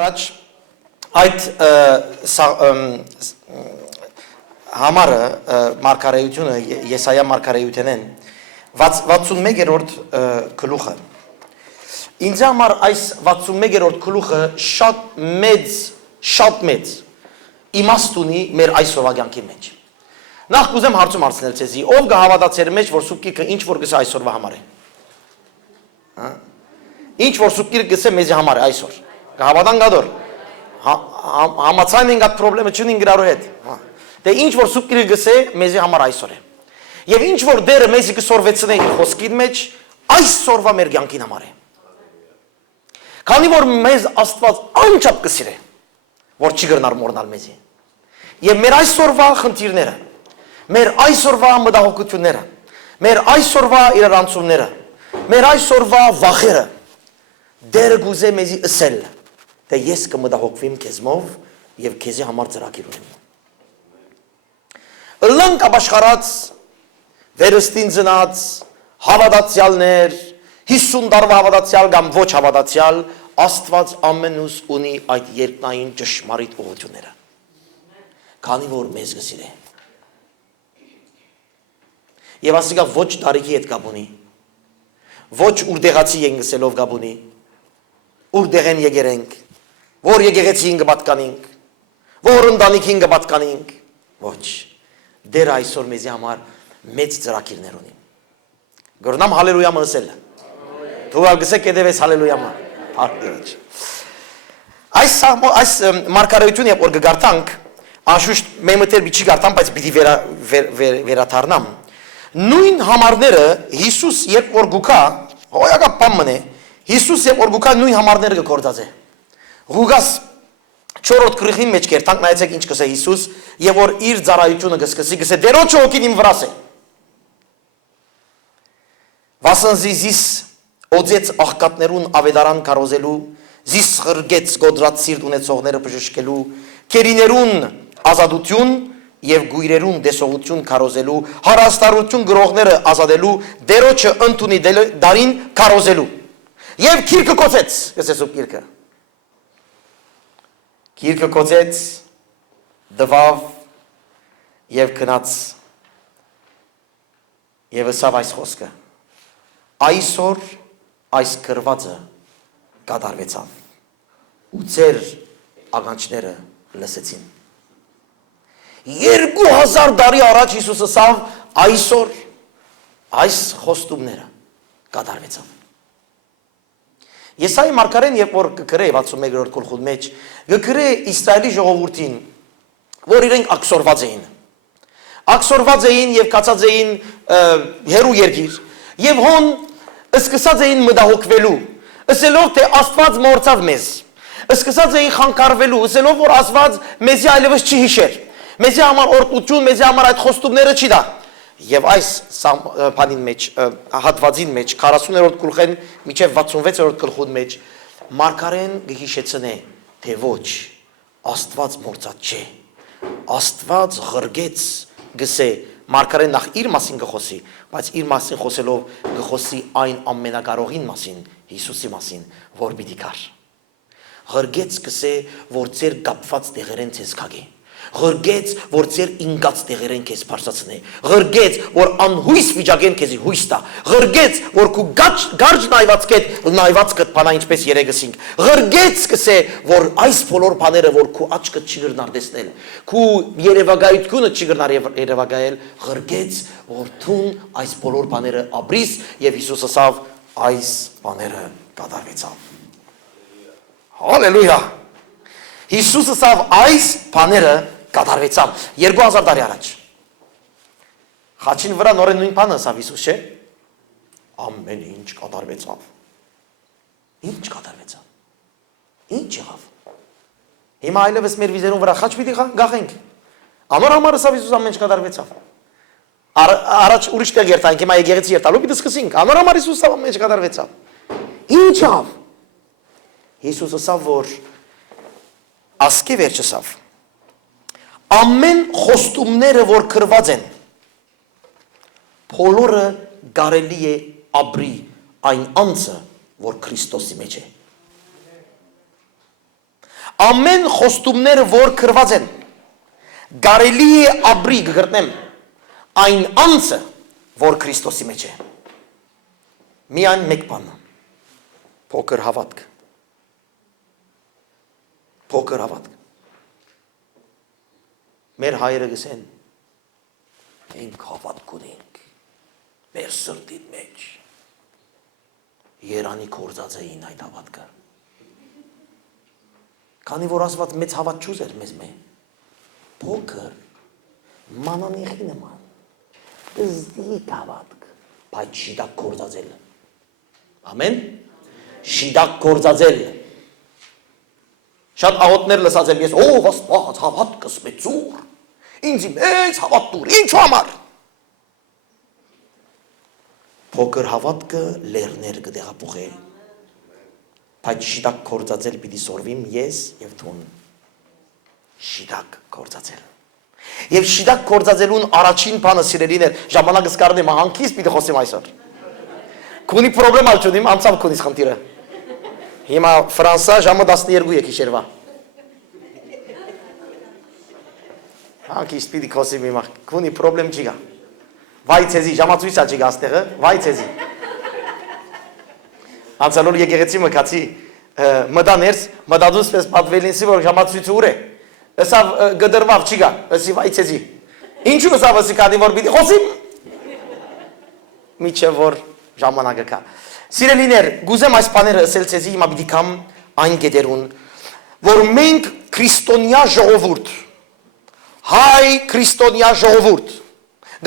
առաջ այդ համարը մարգարեությունը Եսայա մարգարեությունն 61-րդ գլուխը ինձ համար այս 61-րդ գլուխը շատ մեծ իմաստ ունի մեր այսօրվա կյանքի մեջ նախ կուզեմ հարցում հարցնել ցեզի ով կհավատա ձեր մեջ որ սուրբ գիրքը ինչ որ գսե այսօրվա համար է ինչ որ սուրբ գիրքը գսե մեզի համար է այսօր կհավատան գադոր համացայն ենք այդ խնդրը չունին գրարու հետ դե ինչ որ սուրբ գիրքը գսե մեզի համար այսօր է եւ ինչ որ դերը մեզի կսորվեցնե իր խոսքի մեջ այսօրվա մեր կյանքին համար է քանի որ մեզ Աստված անչափ կսիրե որ չի գրնար մոռանալ մեզի եւ մեր այսօրվա խնդիրները մեր այսօրվա մտահոգությունները մեր այսօրվա իրարանցումները մեր այսօրվա վախերը դերը գուզե մեզի ասել թե ես կմտահոգվեմ քեզմով եւ քեզի համար ծրագիր ունեմ ըլլանք ապաշխարած վերստին ծնած հավատացյալներ 50 տարվա հավատացյալ կամ ոչ հավատացյալ Աստված ամենուս ունի այդ երկնային ճշմարիտ ուղղությունները քանի որ մեզ գսիրե եւ ասիկա ոչ տարիքի հետ կապ ունի ոչ ուրդեղացի ենք գսելով կապ ունի ուրդեղեն եկերենք որ եկեղեցին կպատկանենք որ ընտանիքին կպատկանենք ոչ դեր այսօր մեզի համար մեծ ծրագիրներ ունի գրնամ հալելույա մսել դու ալգսեք եդևես հալելույա մա այս մարգարեությունը որ կգարտանք անշուշտ մեմտեր մի չի գարտան բայց պիտի վերաթարնամ նույն համարները Հիսուս երբ որ գուքա հոյակա պամն է Հիսուս երբ որ գուքա նույն համարները կգործած է Ղուգաս 4-րդ գլխի մեջ կերտանք նայեցեք ինչ կսե Հիսուս եւ որ իր ծառայությունը կսկսի դերոջը օքին իմ վրաս է Վասնզի զիս օձեց աղկատներուն ավետարան կարոզելու զիս խրգեց գոդրած սիրտ ունեցողները բժշկելու քերիներուն ազատություն եւ գույրերուն դեսողություն կարոզելու հարաստարություն գրողները ազատելու դերոջը ընդունի դարին կարոզելու եւ քիրքը կոծեց գսես ու քիրքը կոծեց դվավ եւ քնած եւ ասավ այս խոսքը այսօր այս գրվածը կատարվեցավ ու ձեր աղանջները լսեցին 2000 տարի առաջ Հիսուսը ասավ այսօր այս խոստումները կատարվեցավ Եսայի մարգարեն երբ որ կգրե 61-րդ գլխի մեջ կգրե Իսրայելի ժողովրդին որ իրենք աքսորված էին եւ կացած էին հերու երգիր եւ հոն սկսած էին մտահոգվելու ասելով թե Աստված մոռացավ մեզ սկսած էին խանգարվելու ասելով որ Աստված մեզի այլևս չի հիշեր մեզի համար օրդություն մեզի համար այդ խոստումները չի դա եւ այս բանին մեջ հատվածին մեջ 40-րդ գլխեն մինչեւ 66-րդ գլխի մեջ մարգարեն գհիշեցնե թե ոչ Աստված մոռացած չէ Աստված ղրգեց գսե մարգարեն նախ իր մասին գխոսի բայց իր մասին խոսելով գխոսի այն ամենակարողին մասին Հիսուսի մասին որ պիտի գար ղրգեց գսե որ ձեր կապված տեղերեն ցես կագի ղրգեց որ ձեր ինգած տեղերեն քեզ բարձրացնե ղրգեց որ անհույս վիճակեն քեզի հույս տա ղրգեց որ քու գարջ նայված կտփանա ինչպես երեգսինք ղրգեց գսե որ այս բոլոր բաները որ քու աչքը չի գրնար տեսնել քու երևակայությունը չի գրնար երևակայել ղրգեց որ թուն այս բոլոր բաները ապրիս եւ Հիսուս ասավ այս բաները կատարվեցավ հալելույա Հիսուս ասավ այս բաները կատարվեցավ 2000 տարի առաջ Խաչին վրա նորեն նույն բանը ասավ Հիսուս չէ ամեն ինչ կատարվեցավ Ինչ կատարվեցավ Ինչ եղավ Հիմա այլևս մեր վիզերուն վրա խաչ պիտի գախենք Անոր համար ասավ Հիսուս ամեն ինչ կատարվեցավ Առաջ ուրիշ տեղ երթանք հիմա եկեղեցի երթալու պիտի սկսենք Անոր համար Հիսուս ամեն ինչ կատարվեցավ Ինչ ավ Հիսուս ասավ որ ասկի վերջսավ ամեն խոստումները որ գրված են բոլորը կարելի է ապրի այն անձը որ Քրիստոսի մեջ է ամեն խոստումները, որ քրված են, կարելի է ապրի գտնեմ այն անձը, որ Քրիստոսի մեջ է։ Միայն մեկ բան, փոքր հավատք։ Փոքր հավատք։ Մեր հայերը գսեն, մենք հավատք ունենք, մեր սրտի մեջ, Երանի կործած էին այդ հավատքը։ Քանի որ ասված մեծ հավատ չուզեր մեզ մե, փոքր, մանանիխի նման, զդիկ հավատք, բայց շիդակ կործածել։ Ամեն, շիդակ կործածել։ Շատ աղոտներ լսած եմ ես, ով Աստված հավատքս մեծուր, ինձի մեծ հավատ տուր, ինչու համար։ Փոքր հավատքը լերներ կդեղափոխե, բայց շիդակ կործածել պիտի սորվիմ ես և թուն, շիդակ կործածել։ Եվ շիդակ կործածելուն առաջին բանը սիրելիներ, ժամանակս կարնեմ հանկիստ պիտի խոսեմ այսօր։ Քունի պրոբլեմ ալ չունիմ, անցավ քունիս խնդիրը։ Հիմա Ֆրանսա ժամը 12 է գիշերվա։ Հանկիստ պիտի խոսեմ հիմա, քունի պրոբլեմ չի գա։ Վայ ցեզի, ժամացույցա չի գա աստեղը, վայ ցեզի։ Անցալոր եկեղեցի մկացի, մտաներս, մտադուս պես պատվելինսի, որ ժամացույցը ուր է։ Ըսավ գդրվավ չի գա, ըսի վայ ցեզի։ Ինչու ըսավ ըսի կադի, որ պիտի խոսիմ։ Միչև որ ժամանակը կա։ Սիրելիներ, գուզեմ այս բաները ըսել ցեզի, հիմա պիտի կամ այն գետերուն, որ մենք քրիստոնյա ժողովուրդ, հայ քրիստոնյա ժողովուրդ,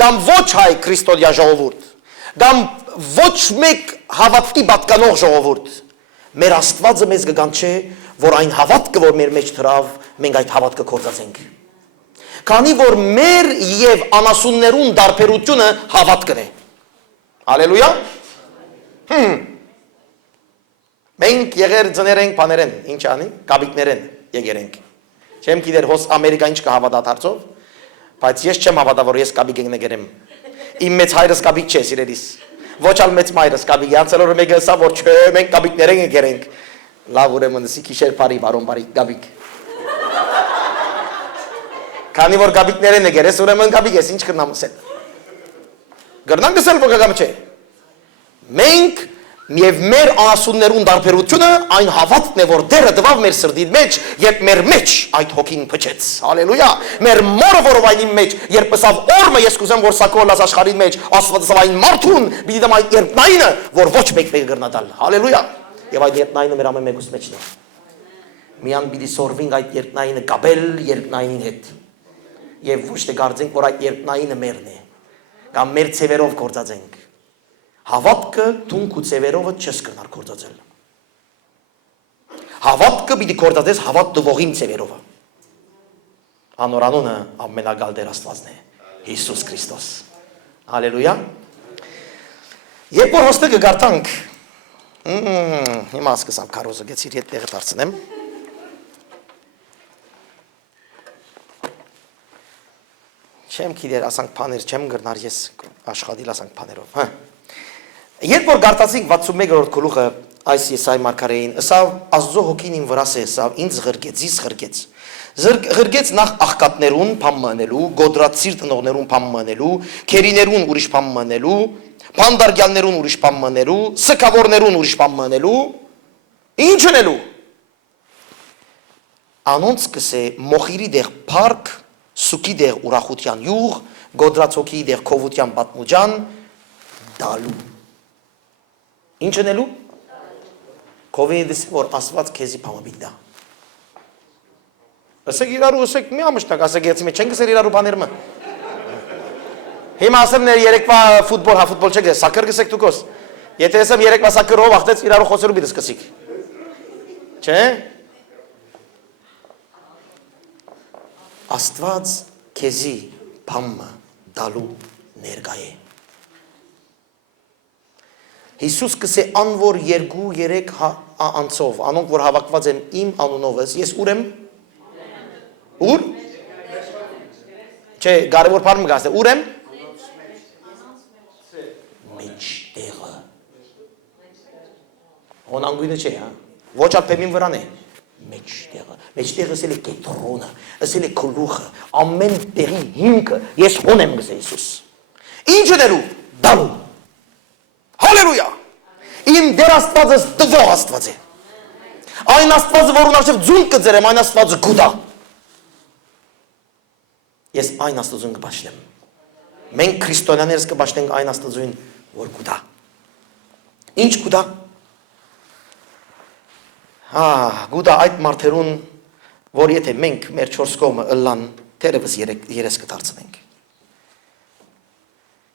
կամ ոչ հայ քրիստոնյա ժողովուրդ, կամ ոչ մեկ հավատքի պատկանող ժողովուրդ, մեր Աստվածը մեզ կգանչե, որ այն հավատքը, որ մեր մեջ դրավ, մենք այդ հավատքը կործածենք։ Քանի որ մեր եւ անասուններուն դարբերությունը հավատքն է։ Հալելույա։ Մենք եղեր ձներ ենք, բաներ են, ինչ անի, կաբիկներ են եղեր ենք։ Չեմ գիտեր հոս Ամերիկա ինչ կհավատա դարձով, բայց ես չեմ հավատա, որ ես կաբիկ ենք նգերեմ։ Իմ մեծ հայրս կաբիկ չէ, սիրելիս։ Ոչ ալ մեծ մայրս կաբիկ, յանցելորը մեկը սա, որ չէ, մենք կաբիկներ ենք եղերենք։ Լավ ուրեմն սի քիշեր բարի, բարոն բարի, կաբիկ։ Քանի որ կաբիկներ են եղերես, ուրեմն կաբիկ ես, ինչ կրնամ ասել։ Գրնան գսել, որ կգամ չէ։ Մենք և մեր անասուններուն դարբերությունը այն հավատն է, որ դերը դվավ մեր սրդին մեջ, երբ մեր մեջ այդ հոգին փչեց, հալելույա, մեր մորը որովայնի մեջ, երբ ըսավ օրմը ես կուզեմ, որ սակոլաս աշխարհին մեջ, Աստված ըսավ այն մարդուն, պիտի դեմ այդ երբնայինը, որ ոչ մեկ գրնադալ, հալելույա, և այդ երբնայինը մեր ամեն մեկուս մեջն է։ Միան պիտի սորվինք այդ երբնայինը կապել երբնայինին հետ, և ոչ թե կարծենք, որ այդ երբնայինը մերն է, կամ մեր ցևերով գործածենք։ Հավատքը թունք ու ցևերովը չես կնար գործածել։ Հավատքը պիտի գործածես հավատ դվողին ցևերովը։ Անորանունը ամենագալ Տեր Աստվածն է, Հիսուս Քրիստոս։ Հալելույա։ Երբ որ հոստը կգարտանք, հիմա սկսամ քարոզը գեցիր հետ տեղը դարձնեմ։ Չեմ գիտեր ասանք բաներ, չեմ գրնար ես աշխատիլ ասանք բաներով, հա։ Երբ որ գարտացինք 61-րդ գլուխը այս Եսայի մարգարեին, ըսավ Աստծո հոգին իմ վրաս է ըսավ, ինձ ղրկեց, իս ղրկեց։ Ղրկեց նախ աղքատներուն փամ մնելու, գոդրացիր տնողներուն փամ մնելու, քերիներուն ուրիշ փամ մնելու, փանդարգյալներուն ուրիշ փամ մնելու, սքավորներուն ուրիշ փամ մնելու, ինչ ունելու։ Անոնց կսե մոխիրի դեղ փառք, սուքի դեղ ուրախության յուղ, գոդրած հոգի դեղ քովության պատմուջան դալու։ Ինչ ընելու։ Քովին դիսի, որ ասված քեզի պամաբիտ դա։ Ասեք իրարու, ասեք մի ամշտակ, ասեք եծի մեջ չեն գսեր իրարու բաներմը։ Հիմա ասեմ ներ երեկվա ֆուտբոլ, հա ֆուտբոլ չեք, սակր գսեք տուկոս։ Եթե ասեմ երեկվա սակրով աղտեց իրարու խոսերու բիտ սկսիկ։ Չէ։ Աստված քեզի պամը դալու ներգա է։ Հիսուս կսե անվոր 2-3 անցով, անոնք որ հավակված են իմ անունովս, ես ուր եմ։ Ուր։ Չէ, կարևոր բառը գասե, ուր եմ։ Մեջտեղը։ Հոնանգույնը չէ, հա։ Ոչ ալ փեմին վրան է։ մեջտեղը ասել է կենտրոնը, ասել է գլուխը, ամեն տեղի հիմքը, ես հոն եմ գսե Հիսուս։ Ինչ դելու, դալու։ Հալելույա։ Իմ դեր Աստվածս դվող Աստված է։ Այն Աստվածը, որուն արժև ձուն կձերեմ, այն Աստվածը գուտա։ Ես այն Աստծուն կբաշխնեմ։ Մենք քրիստոնյաներս կբաշխնենք այն Աստծուն, որ գուտա։ Ինչ գուտա։ Գուտա այդ մարդերուն, որ եթե մենք մեր 4 կողմը ըլլան, թերևս երես կդարձնենք։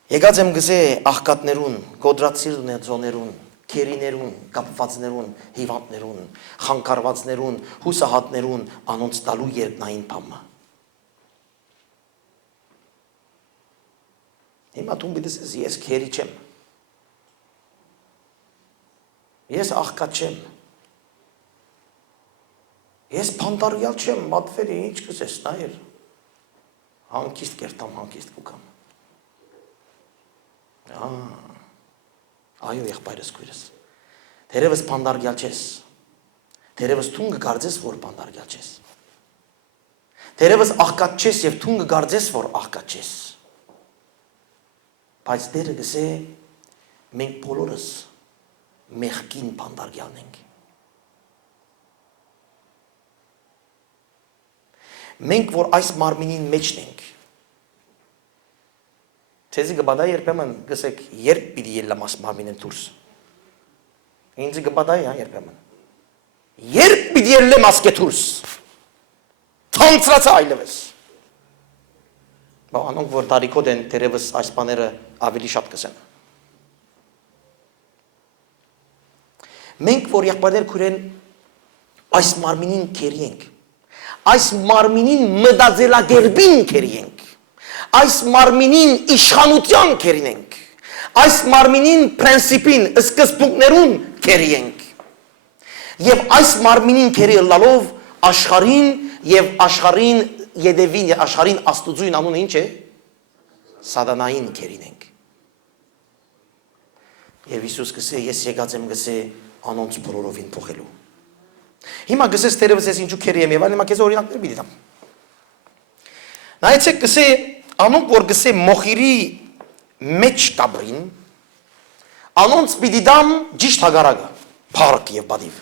Եկած եմ գսե աղքատներուն, գոդրացիներուն, քերիներուն, կապվածներուն, հիվանդներուն, խանգարվածներուն, հուսահատներուն, անոնց տալու երկնային բամը։ Հիմա դու պիտի ասես, ես քերի չեմ։ Ես աղքատ չեմ։ Ես փանտարյալ չեմ, մատվերի, ինչ կսես, նայր։ Հանկիստ կերտամ, հանկիստ կուկամ։ Այո, եղբայրս քույրս։ Թերևս փանդարգյալ չես։ Թերևս թուն կգարձես, որ փանդարգյալ չես։ Թերևս աղքատ չես եւ թուն կգարձես, որ աղքատ չես։ Բայց Տերը գսե մենք բոլորս մեղքին փանդարգյալն ենք։ Մենք որ այս մարմինին մեջն ենք։ Ցեզի կբադայ երբեմն գսեք երբ պիտի ելլամ աս մարմինեն դուրս։ Ինձ կբադայ երբեմն։ Երբ պիտի ելլեմ ասկե դուրս։ Թանցրացա այլևս։ Բա անոնք որ տարիքոդ են դերևս այս բաները ավելի շատ կսեն։ Մենք որ եղբայրներ քուրեն այս մարմինին քերի ենք։ Այս մարմինին մտածելակերպին քերի ենք։ Այս մարմինին իշխանության քերին ենք։ Այս մարմինին պրինցիպին, սկզբունքներուն քերի ենք։ Եվ այս մարմինին քերի ըլլալով աշխարհին եւ աշխարհին յետևին աշխարհին Աստուծույն անունը ինչ է։ Սատանային քերին ենք։ Եվ Հիսուս գսե ես եկած եմ գսե անոնց բոլորովին փոխելու։ Հիմա գսես թերևս ես ինչու քերի եմ եւ այլն, հիմա քեզ օրինակներ պիտի տամ։ Նայեցեք գսե անոնք որ գսե մոխիրի մեջ կաբրին, անոնց պիտի դամ ճիշտ հագարակը, փառք եւ բադիվ։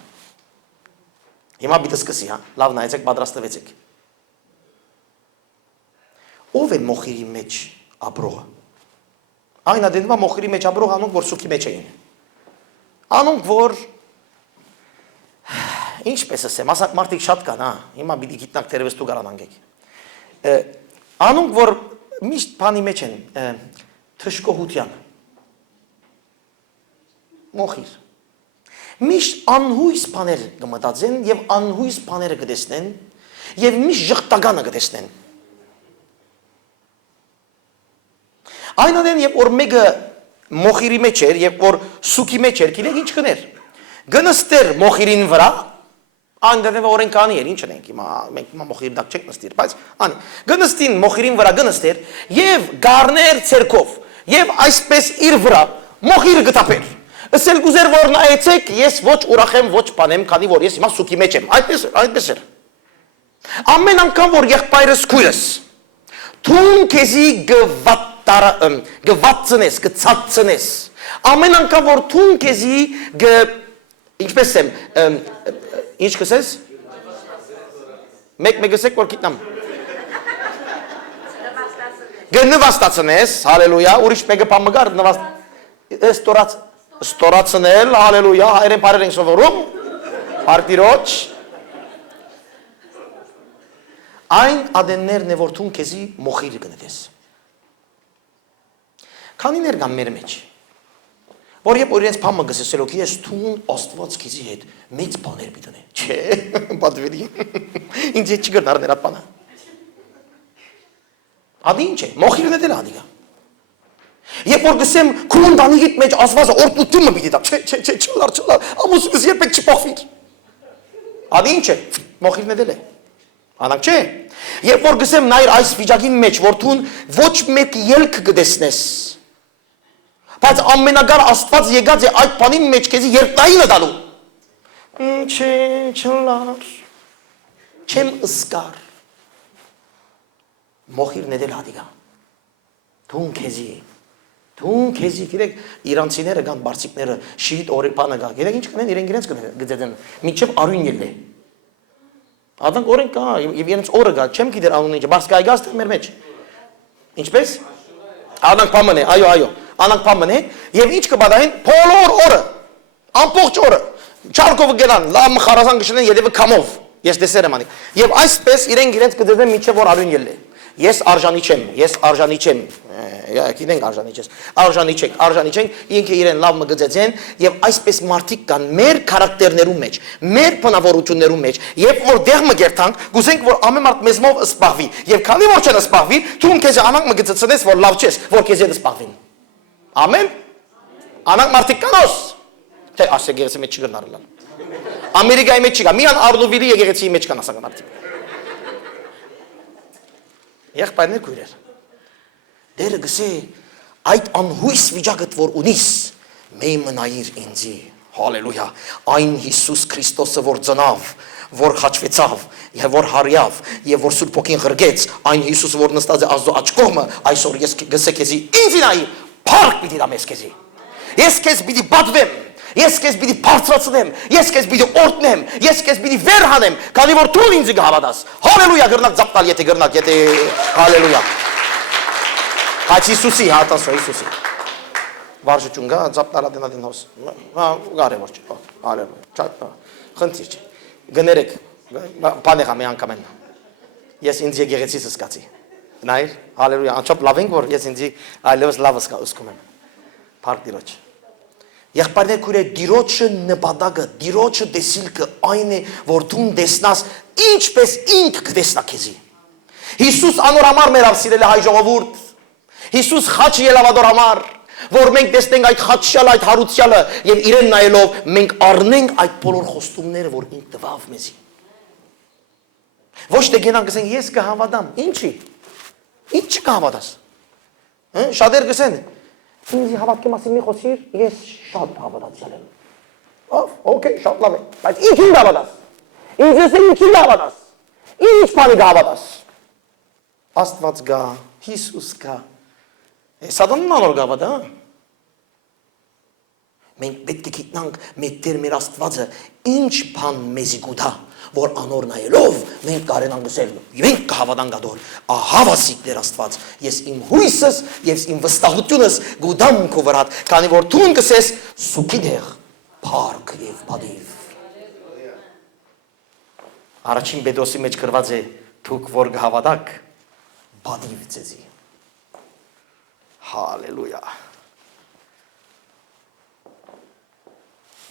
Հիմա պիտի սկսի, հա, լավ նայեցեք, պատրաստվեցեք։ Ով է մոխիրի մեջ ապրողը։ Այն ադենվա մոխիրի մեջ ապրող անոնք որ սուքի մեջ էին։ Անոնք որ ինչպես ասեմ, ասակ մարդիկ շատ կան, հա, հիմա պիտի գիտնակ թերևս դու garanանք։ Անոնք որ միշտ բանի մեջ են, թշկողության։ Մոխիր։ Միշտ անհույս բաներ կմտածեն եւ անհույս բաները կտեսնեն եւ միշտ ժխտականը կտեսնեն։ Այնուհետև երբ որ մեկը մոխիրի մեջ էր, երբ որ սուքի մեջ էր, գիտեք ինչ կներ։ Գնստեր մոխիրին վրա, այնտեղ օրենքանի էր, ինչ ունենք հիմա, մենք հիմա մոխիրի դակ չենք նստիր, բայց անի։ Գնստին մոխիրին վրա գնստեր եւ գառներ ցերկով եւ այսպես իր վրա մոխիրը գտապեր։ Ասել գուզեր որ նայեցեք, ես ոչ ուրախ եմ, ոչ բանեմ, քանի որ ես հիմա սուքի մեջ եմ։ Այդպես էր։ Ամեն անգամ որ եղբայրս քույրս թուն քեզի գվացնես, գծածնես։ Ամեն անգամ որ թուն քեզի ինչպես եմ, ինչ կսես։ Մեկ գսեք որ գիտնամ։ Գնվաստացնես, հալելույա, ուրիշ մեկը բան մգար ստորացնել, հալելույա, հայերեն բարեր ենք սովորում, պարտիրոջ, այն ադեններն է որ թուն քեզի մոխիրը գնետես։ Քանիներ կան մեր մեջ, որ երբ օրինց բամը գսեսելով ես թուն Աստված քեզի հետ մեծ բաներ պիտի ունեն, չէ, պատվերի, ինձ հետ չգրնար ներ այդ բանը։ Ադի ինչ է, մոխիրն է դել ադիգա։ Երբ որ գսեմ քուն բանիգիտ մեջ ասվածը օրտությունը պիտի տա, չէ, չլար, ամուսինս երբեք չփոխվի։ Ադի ինչ է, մոխիրն է դել է։ Անակ չէ։ Երբ որ գսեմ նայր այս վիճակին մեջ, որ թուն ոչ մեկ ելք կտեսնես։ Բայց ամենագար Աստված եկած է այդ բանի մեջ քեզի երկնայինը տալու։ Չէ, չլար։ չեմ ըսկար։ Մոխիր նեդել հատիգա։ Թուն քեզի, գիտեք, իրանցիները կան, բարսիկները, շիիտ օրիպանը կա, գիտեք ինչ կնեն, իրենց գծեն, մինչև արույն ելլե։ Ադանք օրեն կա, և իրենց օրը կա, չեմ գիտեր անունը ինչ, բաս կայգաս թե մեր մեջ։ Ինչպես։ Անանք պամն է, այո, անանք պամն է, և ինչ կբադային, պոլոր օրը, ամպողջ օրը, չարկովը գենան, լավ մխարազան գշնեն, ետևը կամով, ես դեսեր եմ անի, և այսպես իրենց գծեն մինչև որ արույն ելլե։ Ես արժանի չեմ, գիտենք արժանի չենք, ինքը իրեն լավ մգծեցեն և այսպես մարդիկ կան մեր քարակտերներում մեջ, մեր բնավորություններում մեջ, երբ որ դեղ մգերտանք, գուզենք, որ ամեն մարդ մեզմով սպաղվի, և քանի որ չեն սպաղվի, թուն քեզ անանք մգծեցնես, որ լավ չես, որ քեզ ետ սպաղվին։ Ամեն, անանք մարդիկ կանոս, թե ասը եկեղեցի մեջ չի գնարելան, Ամերիկայի մեջ չի գա, միան Արնուվիլի եկեղեցի մեջ կան ասական մարդիկ։ Եղբայրներ քույրեր, դերը գսե այդ անհույս վիճակդ որ ունիս, մեյ մնայիր ինձի, հալելույա, այն Հիսուս Քրիստոսը որ ծնավ, որ խաչվեցավ, և որ հարյավ, և որ Սուրբ Հոգին ղրգեց, այն Հիսուսը որ նստած է Աստծո աջ կողմը, այսօր ես գսե քեզի ինձի նայի, փառք պիտի տամ ես քեզի։ Ես քեզ պիտի պատվեմ, ես քեզ պիտի բարձրացնեմ, ես քեզ պիտի օրհնեմ, ես քեզ պիտի վեր հանեմ, քանի որ դու ինձ կհավատաս։ Հալելույա, գրնակ ծապտալ, եթե հալելույա։ Այդ Հիսուսի, հատասո Հիսուսի։ Վարժություն գա, ծապտալ ադենադեն հոս։ Գարևոր չէ, հալելույա, խնդիր չէ։ Գներեք, բանեղ ամի անգամ են։ Ես ինձ եկեղեցիս ըսկացի։ Նայր, հալելույա, անչապ լավ ենք, որ ես ինձի այլևս լավ ըսկում եմ։ Փառք Տիրոջ։ Եղբայրներ քույրեր, Տիրոջը նպատակը, Տիրոջը տեսիլքը այն է, որ դու տեսնաս ինչպես ինքը կտեսնա քեզի։ Հիսուս անոր համար մեր սիրել է հայ ժողովուրդ։ Հիսուս խաչ ելավադոր համար, որ մենք տեսնենք այդ խաչյալը, այդ հարուցյալը եւ իրեն նայելով մենք առնենք այդ բոլոր խոստումները, որ ինք տվավ մեզի։ Ոչ թե գենանք ասենք ես կհավատամ, ինչի։ Ինչ կհավատաս։ Շատեր կսեն ինձ հավատքի մասին մի խոսիր, ես շատ հավատացյալ եմ։ Okay, շատ լավ է, բայց ինչին հավատաս։ Ինձ ասեն ինչին հավատաս։ Ինչ բանի կհավատաս։ Աստված գա, Հիսուս գա։ Սատանան անոր կհավատա։ Մենք պետք է գիտնանք մեր Տեր մեր Աստվածը ինչ բան մեզի գուտա, որ անոր նայելով մենք կարենանք ասել, մենք կհավատանք ադոր, ահա վասիկներ Աստված, ես իմ հույսս եւ իմ վստահությունս գուտամ քո վրա, քանի որ դու կսես սուքի դեղ, փառք եւ բադիվ։ Առաջին Պետրոսի մեջ գրված է դուք որ կհավատաք, բադիվ ձեզի։ Հալելույա։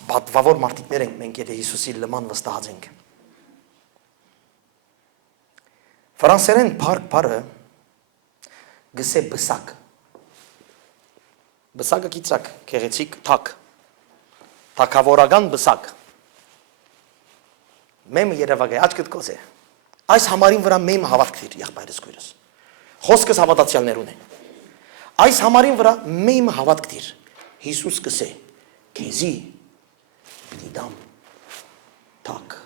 Բատվավոր մարդիկներ ենք մենք, եթե Հիսուսի լման վստահած ենք։ Ֆրանսերեն փառք բառը գսե բսակ։ Բսակը գիծակ, քեղեցիկ թակ։ Թակավորական բսակ։ Մեմ երևակայ, աչքդ կոս է։ Այս համարին վրա մեմ հավատք դիր, եղբայրս քույրս։ Խոսքս հավատացյալներ ունեն։ Այս համարին վրա մեմ հավատք դիր։ Հիսուս գսե, քեզի պիտի դամ թակ,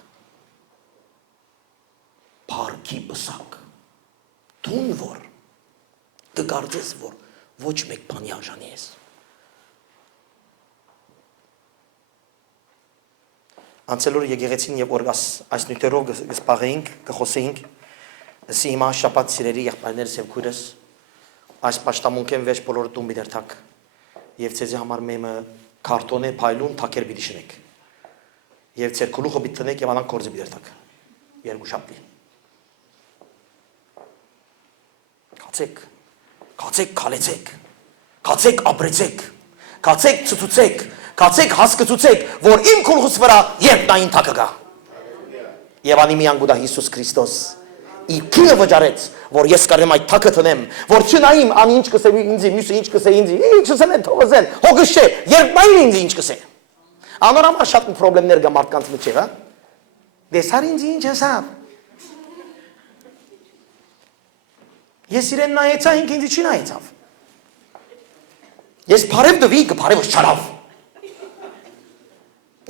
փառքի բսակ, դուն որ կկարծես, որ ոչ մեկ բանի արժանի ես։ Անցել օր եկեղեցին եւ օրգաս այս նյութերով կսպաղեինք, կխոսեինք, ասի հիմա շաբաթ սիրելի եղբայրներս եւ քույրս, այս պաշտամունքեն վեճ բոլորը տուն մի դերթակ եւ ցեզի համար մեմը քարտոնե փայլուն թակեր պիտի շնեք։ Եվ ձեր գլուխը պիտի տնեք եւ անանք գործը պիտի դերթակ։ Երկու շաբթի։ Կացեք, քալեցեք, կացեք, ապրեցեք, կացեք, ցուցուցեք, կացեք, հասկացուցեք, որ իմ գլուխս վրա երբ նային թակը գա։ Եվ անի միան գուտա Հիսուս Քրիստոս իքինը վճարեց, որ ես կարեմ այդ թակը տնեմ, որ չնայիմ ան ինչ կսե ինձի, մյուսը ինչ կսե ինձի, ինչ կսեն են թողզեն, հոգս չէ, երբ նային ինձի ինչ կսե։ Անոր համար շատ պրոբլեմներ կա մարդկանց մեջ, հա։ Դեսար ինձի ինչ հեսավ։ Ես իրեն նայեցա, ինք ինձի չի նայեցավ։ Ես բարև դվի, կբարևս չարավ։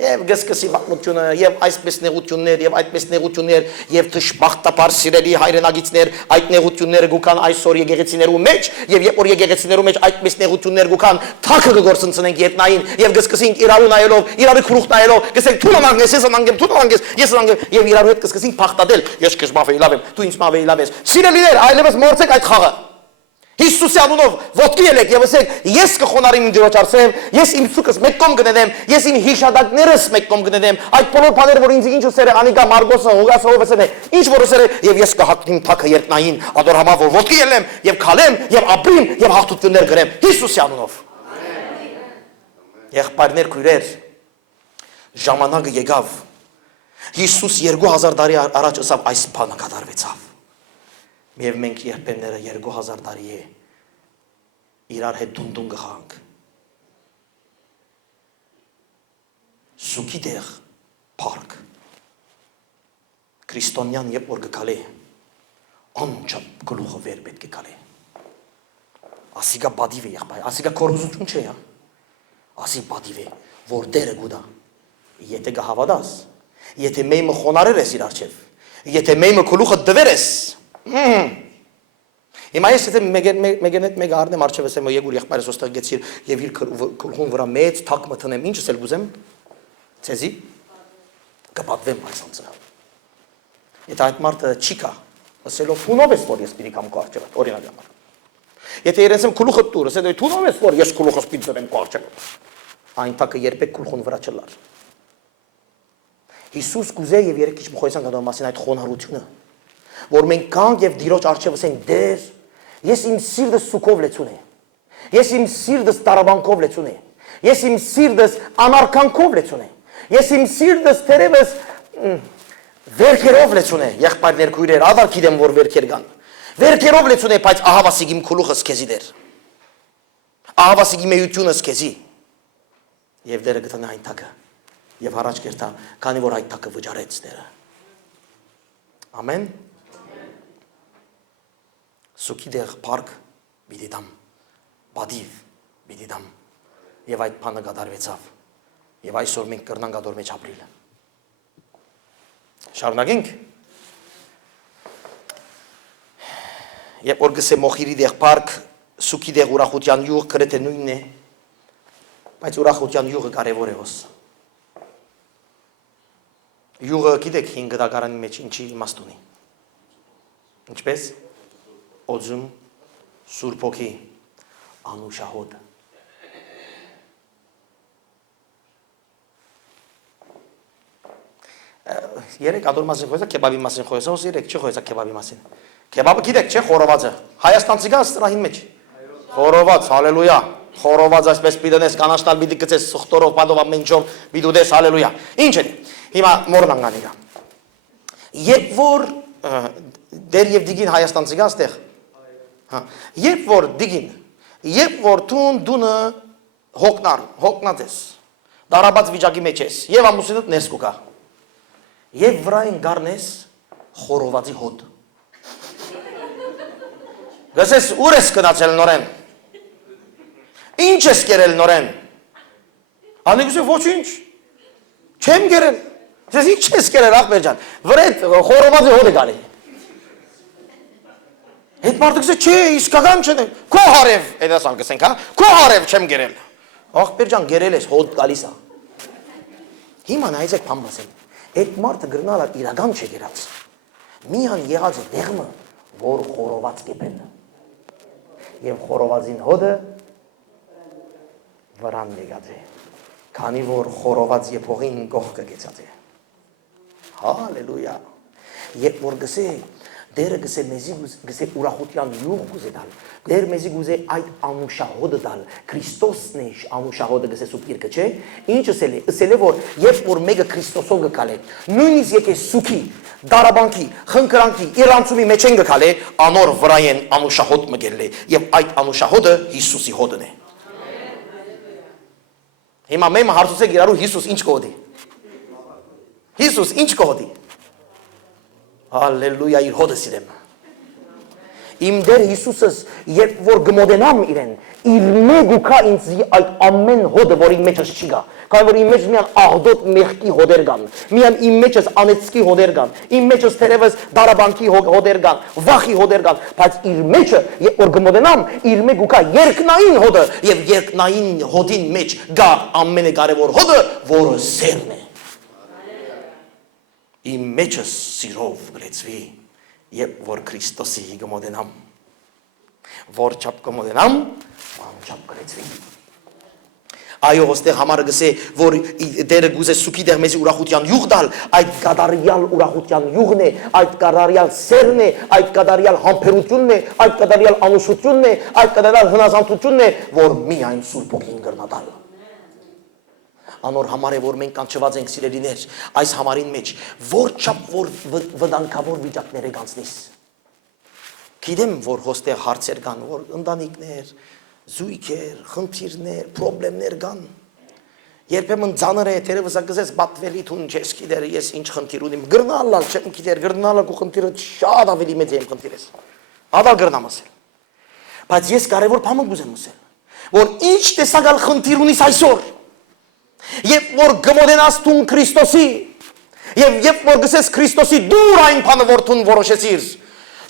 Եվ գսկսի վախնությունը եւ այսպես նեղություններ եւ այդպես նեղություններ եւ դժբախտաբար սիրելի հայրենագիցներ այդ նեղությունները գուքան այսօր եկեղեցիներու մեջ եւ երբ որ եկեղեցիներու մեջ այդպես նեղություններ գուքան թակը գործընծնենք ետնային եւ գսկսենք իրարու նայելով իրարու քրուխ նայելով գսենք թունը մանգես ես անգեմ թունը մանգես ես անգեմ եւ իրարու հետ գսկսենք փախտadel ես քեզ մավեի լավ եմ դու ինձ մավեի լավ ես սիրելիներ այլևս մորցեք այդ խաղը Հիսուսի անունով ոտքի ելեք եւ ասեք ես կխոնարհեմ իմ Տիրոջ արծեւ ես իմ ցուկս մեկ կողմ կնետեմ ես իմ հիշադակներս մեկ կողմ կնետեմ այդ բոլոր բաները որ ինձ ինչ ուսերը անիկա Մարգոսը Հուգասը ովսերը ինչ որ ուսերը եւ ես կհագնեմ թակը երկնային ադոր համա որ ոտքի ելեմ եւ քալեմ եւ ապրիմ եւ հաղթություններ գրեմ Հիսուսի անունով Եղբայրներ քույրեր ժամանակը եկավ Հիսուս 2000 տարի առաջ ասավ այս բանը կատարվեցավ Եվ մենք երբեմները 2000 տարի է իրար հետ դունդուն գխանք Սուքի դեղ պարկ Քրիստոնյան երբ որ գկալի անչափ գլուխը վեր պետք է կալի Ասիգա բադիվ է եղբայր ասիգա կորուզություն չէ ասի բադիվ է որ դերը գուդա եթե գհավադաս եթե մեյմը խոնարեր ես իր արջև եթե մեյմը գլուխը դվեր ես Հիմա ես եթե մեկ առնեմ արջևս եմ եգուր եղբայրս ոստեղ գեցիր եւ իր քրխուն վրա մեծ թակ մտնեմ ինչս էլ գուզեմ ցեզի կպատվեմ այս անձը Եթե այդ մարդը չի կա ասելով թունով ես որ ես պիտի կամ քո արջևը օրինակ համար Եթե երեսեմ քլուխը տուր ասել թունով ես որ ես քլուխս պիտի դրեմ քո արջևը այն թակը երբեք քլխուն վրա չլար Հիսուս կուզե եւ երեք քիչ մխոյցան գնալ մասին այդ խոնարհությունը որ մենք կանք եւ Տիրոջ արչեւ ասենք դեր ես իմ սիրտս սուկով լեցուն է ես իմ սիրտս տարաբանքով լեցուն է ես իմ սիրտս անարքանքով լեցուն է ես իմ սիրտս թերևս վերքերով լեցուն է եղբայրներ քույրեր ադար գիտեմ որ վերքեր կան վերքերով լեցուն է բայց ահավասիկ իմ քլուխս քեզի դեր ահավասիկ իմ էությունս քեզի եւ դերը գտնա այն թակը եւ առաջ կերտա քանի որ այդ թակը վճարեց դերը ամեն Սուքի դեղ պարկ բիդի դամ, բադիվ բիդի դամ, և այդ բանը գադարվեցավ, և այսօր մենք կրնան գադոր մեջ ապրիլ։ Շարունակենք, Երբ որ գսե մոխիրի դեղ պարկ, սուքի դեղ ուրախության յուղ գրեթե նույնն է, բայց ուրախության յուղը կարևոր է ոս։ Յուղը գիտեք 5 դագարանի մեջ ինչի իմաստ ունի։ Ինչպես օձում Սուրբ Հոգի անուշահոտ։ Երեք ադոր մասին խոսա, քեբաբի մասին խոսա, ոս երեք չի խոսա քեբաբի մասին։ Քեբաբը գիտեք, չէ, խորովածը։ Հայաստանցի կա սրահին մեջ։ Խորոված, հալելույա։ Խորոված այսպես պիտենես կանաշտալ պիտի գցես սխտորով, պատով ամենչով պիտի դես, հալելույա։ Ինչ է։ Հիմա մորնան գանիգա։ Երբ որ դեր եւ դիգին հայաստանցի կա այստեղ։ Հա։ Երբ որ դիգին, երբ որ դունը հոգնած ես, դարաբաց վիճակի մեջ ես, եւ ամուսինդ ներս կուկա։ Եվ վրային գարնես խորովածի հոտ։ Գսես ուր ես կնացել նորեն։ Ինչ ես կերել նորեն։ Անիկուսը ոչ ինչ։ Չեմ կերել։ Ես ինչ ես կերել ախպեր ջան։ Վրետ խորովածի հոտ է գալի։ Հետ մարդը գսե չէ, իսկական չեն։ Քո հարև, այդասան գսենք, հա։ Քո հարև չեմ կերել։ Ախպեր ջան, գերել ես հոտ գալիս է։ Հիմա նայեցեք բան ասեմ։ Այդ մարդը գրնալա իրական չէ գերած։ Միան եղած է դեղմը, որ խորոված կեպել։ Եվ խորովածին հոդը վրան եկած է։ Քանի որ խորոված եփողին գողքը գեցած է։ Հալելույա։ Երբ որ գսե դերը գսե մեզի գսե ուրախության յուղ գուզե դալ։ Դեր մեզի գուզե այդ անուշահոդը դալ։ Քրիստոսն է անուշահոդը գսե սուպիրկը չէ։ Ինչ ասել է որ երբ որ մեկը Քրիստոսով գկալե, նույնիսկ եկե սուքի, դարաբանքի, խնկրանքի, իրանցումի մեջ են գկալե, անոր վրայեն անուշահոդ մգել է եւ այդ անուշահոդը Հիսուսի հոդն է։ Հիմա մեմ հարցուցեք իրարու Հիսուս ինչ կոդի։ Հիսուս ինչ կոդի։ Հալելույա իր հոդը սիրեմ։ Իմ Տեր Հիսուսս, երբ որ գմոդենամ իրեն, իր մեկ ու քա ինձ այդ ամեն հոդը, որ իմ մեջս չի գա, քանի որ իմ մեջ միան աղդոտ մեղքի հոդեր կան, միան իմ մեջս անեծքի հոդեր կան, իմ մեջս թերևս դարաբանքի հոդեր կան, վախի հոդեր կան, բայց իր մեջը, երբ որ գմոդենամ, իր մեկ ու քա երկնային հոդը եւ երկնային հոդին մեջ գա ամենակարևոր հոդը, որը սերն է։ Իմ մեջս սիրով գրեցվի, երբ որ Քրիստոսի գմոդենամ, որ չափ գմոդենամ, չափ գրեցվի։ Այո, ոստեղ համարը գսե, որ դերը գուզե սուքի դեղ մեզի ուրախության յուղ դալ, այդ կադարյալ ուրախության յուղն է, այդ կադարյալ սերն է, այդ կադարյալ համբերությունն է, այդ կադարյալ անուշությունն է, այդ կադարյալ հնազանդությունն է, որ միայն Սուրբ Ոգին կրնադալ։ Անոր համար է, որ մենք կանչված ենք սիրելիներ, այս համարին մեջ, որ չափ որ վտանգավոր վիճակներ եք անցնիս։ Գիտեմ, որ հոստեղ հարցեր կան, որ ընտանիքներ, զույգեր, խնդիրներ, պրոբլեմներ կան։ Երբեմն ծանր է, թերևս ակզես բատվելի թուն չես գիտեր, ես ինչ խնդիր ունիմ, գրնալալ չեմ գիտեր, գրնալալ ու խնդիրը շատ ավելի մեծ եմ խնդիրես։ Ադալ գրնամ ասել։ Բայց ես կարևոր բան ուզեմ ասել, որ ինչ տեսակալ խնդիր ունիս այսօր։ Երբ որ գմոդենաս տուն Քրիստոսի, եւ երբ որ գսես Քրիստոսի դուր այն բանը որ տուն որոշեցիր,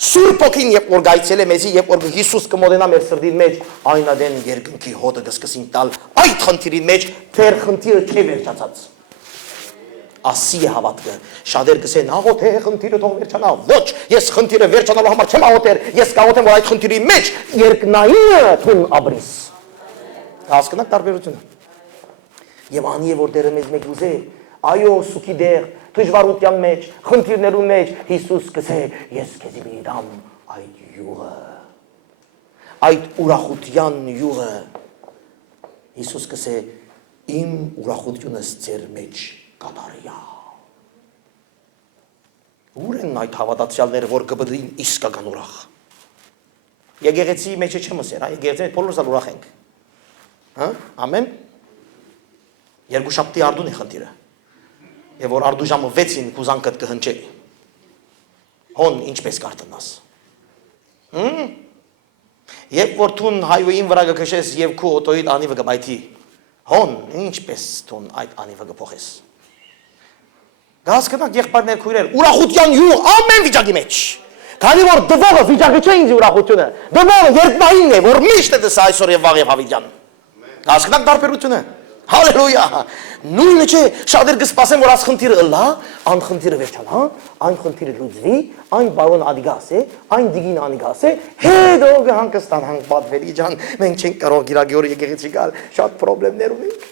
Սուրբ Ոգին երբ որ գայցել է մեզի, երբ որ Հիսուս կմոդենա մեր սրտին մեջ, այն ադեն երկնքի հոդը կսկսին տալ այդ խնդիրի մեջ, թեր խնդիրը չէ վերջացած։ Ասի է հավատքը, շատեր կսեն աղոթե խնդիրը թող վերջանա, ոչ, ես խնդիրը վերջանալու համար չեմ աղոթեր, ես կաղոթեմ որ այդ խնդիրի մեջ երկնայինը թուն ապրիս։ Հասկանաք տարբերությունը։ Եվ անի է, որ դերը մեզ մեկ ուզե, այո, սուքի դեղ, դժվարության մեջ, խնդիրներու մեջ, Հիսուս կսե, ես քեզի մի դամ այդ յուղը, այդ ուրախության յուղը, Հիսուս կսե, իմ ուրախությունս ձեր մեջ կատարյա։ Ուր են այդ հավատացյալները, որ կբդին իսկական ուրախ։ Եկեղեցի մեջ չեմ ասել, եկեղեցի մեջ բոլորս ուրախ ենք։ Ամեն։ Երկուշաբթի արդուն է խնդիրը։ Եվ որ արդու ժամը 6-ին կուզանքդ կհնչե։ Հոն ինչպես կարտնաս։ Եվ որ թուն հայվեին վրա կքշես եւ քու օտոյիդ անիվը կբայթի։ Հոն ինչպես թուն այդ անիվը կփոխես։ Գասկնակ եղբայրներ քույրեր, ուրախության յուղ ամեն վիճակի մեջ։ Քանի որ դվողը վիճակը չէ ինձ ուրախությունը։ Դվողը երկնայինն է, որ միշտ է դսա այսօր եւ վաղ եւ հավիտյան։ Գասկնակ տարբերությունը։ Հալելույա։ Նույնը չէ, շատեր կսպասեն, որ աս խնդիրը ըլլա, ան խնդիրը վերջանա, այն խնդիրը լուծվի, այն բարոն ադիգաս է, այն դիգին անիգաս է, հետո կհանգստան հանք պատվելի ջան, մենք չենք կարող գիրագյոր եկեղեցի գալ, շատ պրոբլեմներ ունենք։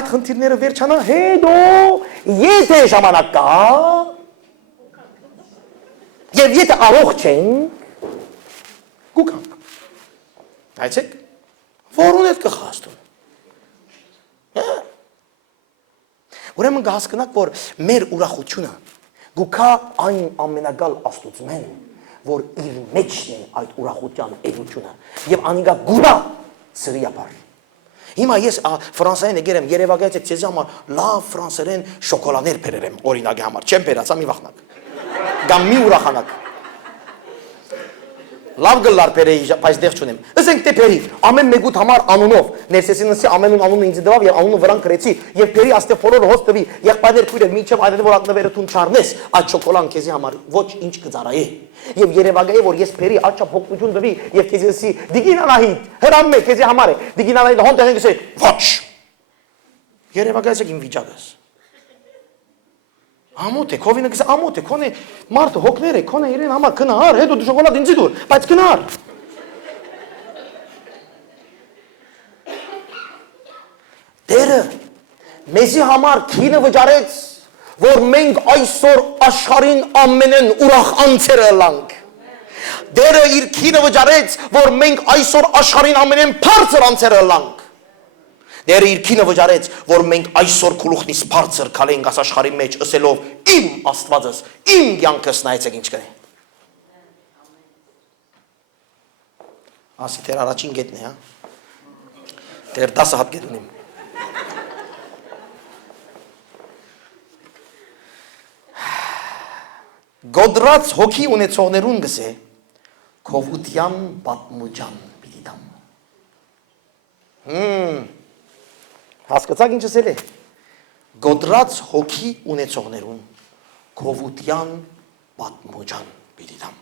Այդ խնդիրները վերջանա, հետո եթե ժամանակ կա, եւ եթե առողջ ենք, կուկանք։ Այցեք, որուն էդ կխաստուն։ Ուրեմն կհասկնաք, որ մեր ուրախությունը գուքա այն ամենագալ Աստուծմեն, որ իր մեջն է այդ ուրախության էությունը եւ անիգա գուրա սրիապար։ Հիմա ես ֆրանսերեն եկել եմ Երևանից ցեզի համար լավ ֆրանսերեն շոկոլաներ բերեմ օրինակի համար, չեմ բերացա մի վախնակ։ Գամ մի ուրախանակ։ Լավ գլար բերեի, բայց դեղ չունեմ։ Ասենք թե բերի, ամեն մեկուտ համար անունով, ներսեսինսի ամենուն անունը ինձ դվավ եւ անունը վրան գրեցի եւ բերի աստե փորոր հոս տվի, եղբայրներ քույրեր մինչեւ այդ որ ակնվերը տուն չառնես, այդ շոկոլան քեզի համար ոչ ինչ կծարայե։ Եվ Երևանայի որ ես բերի աչափ հոգություն տվի եւ քեզի դիգին անահիտ, հրամ մեկ քեզի համար է, դիգին անահիտ հոն տեղեն գսե, ոչ։ Երևանայից իմ վիճակս։ Ամոթ է, քովինը գսե ամոթ է, քոնե մարդը հոգներ է, քոնե իրեն համար կնար, հետո դու շոկոլադ ինձի դուր, բայց կնար։ Տերը մեզի համար քինը վճարեց, որ մենք այսօր աշխարհին ամենեն ուրախ անձերը լանք։ Տերը իր քինը վճարեց, որ մենք այսօր աշխարհին ամենեն բարձր անձերը լանք։ Դերը իր քինը վճարեց, որ մենք այսօր քուլուխնից բարձր քալենք աս աշխարհի մեջ, ասելով իմ Աստվածս, իմ կյանքս նայեցեք ինչ կնե։ Ասի դեր առաջին գետն է, հա։ Դեր 10 հատ գետ ունիմ։ Գոդրած հոգի ունեցողներուն գսե, Քովության պատմուջան պիտի դամ։ Հասկացաք ինչ ասել է։ Գոդրած հոգի ունեցողներուն քովության պատմուջան պիտի դամ։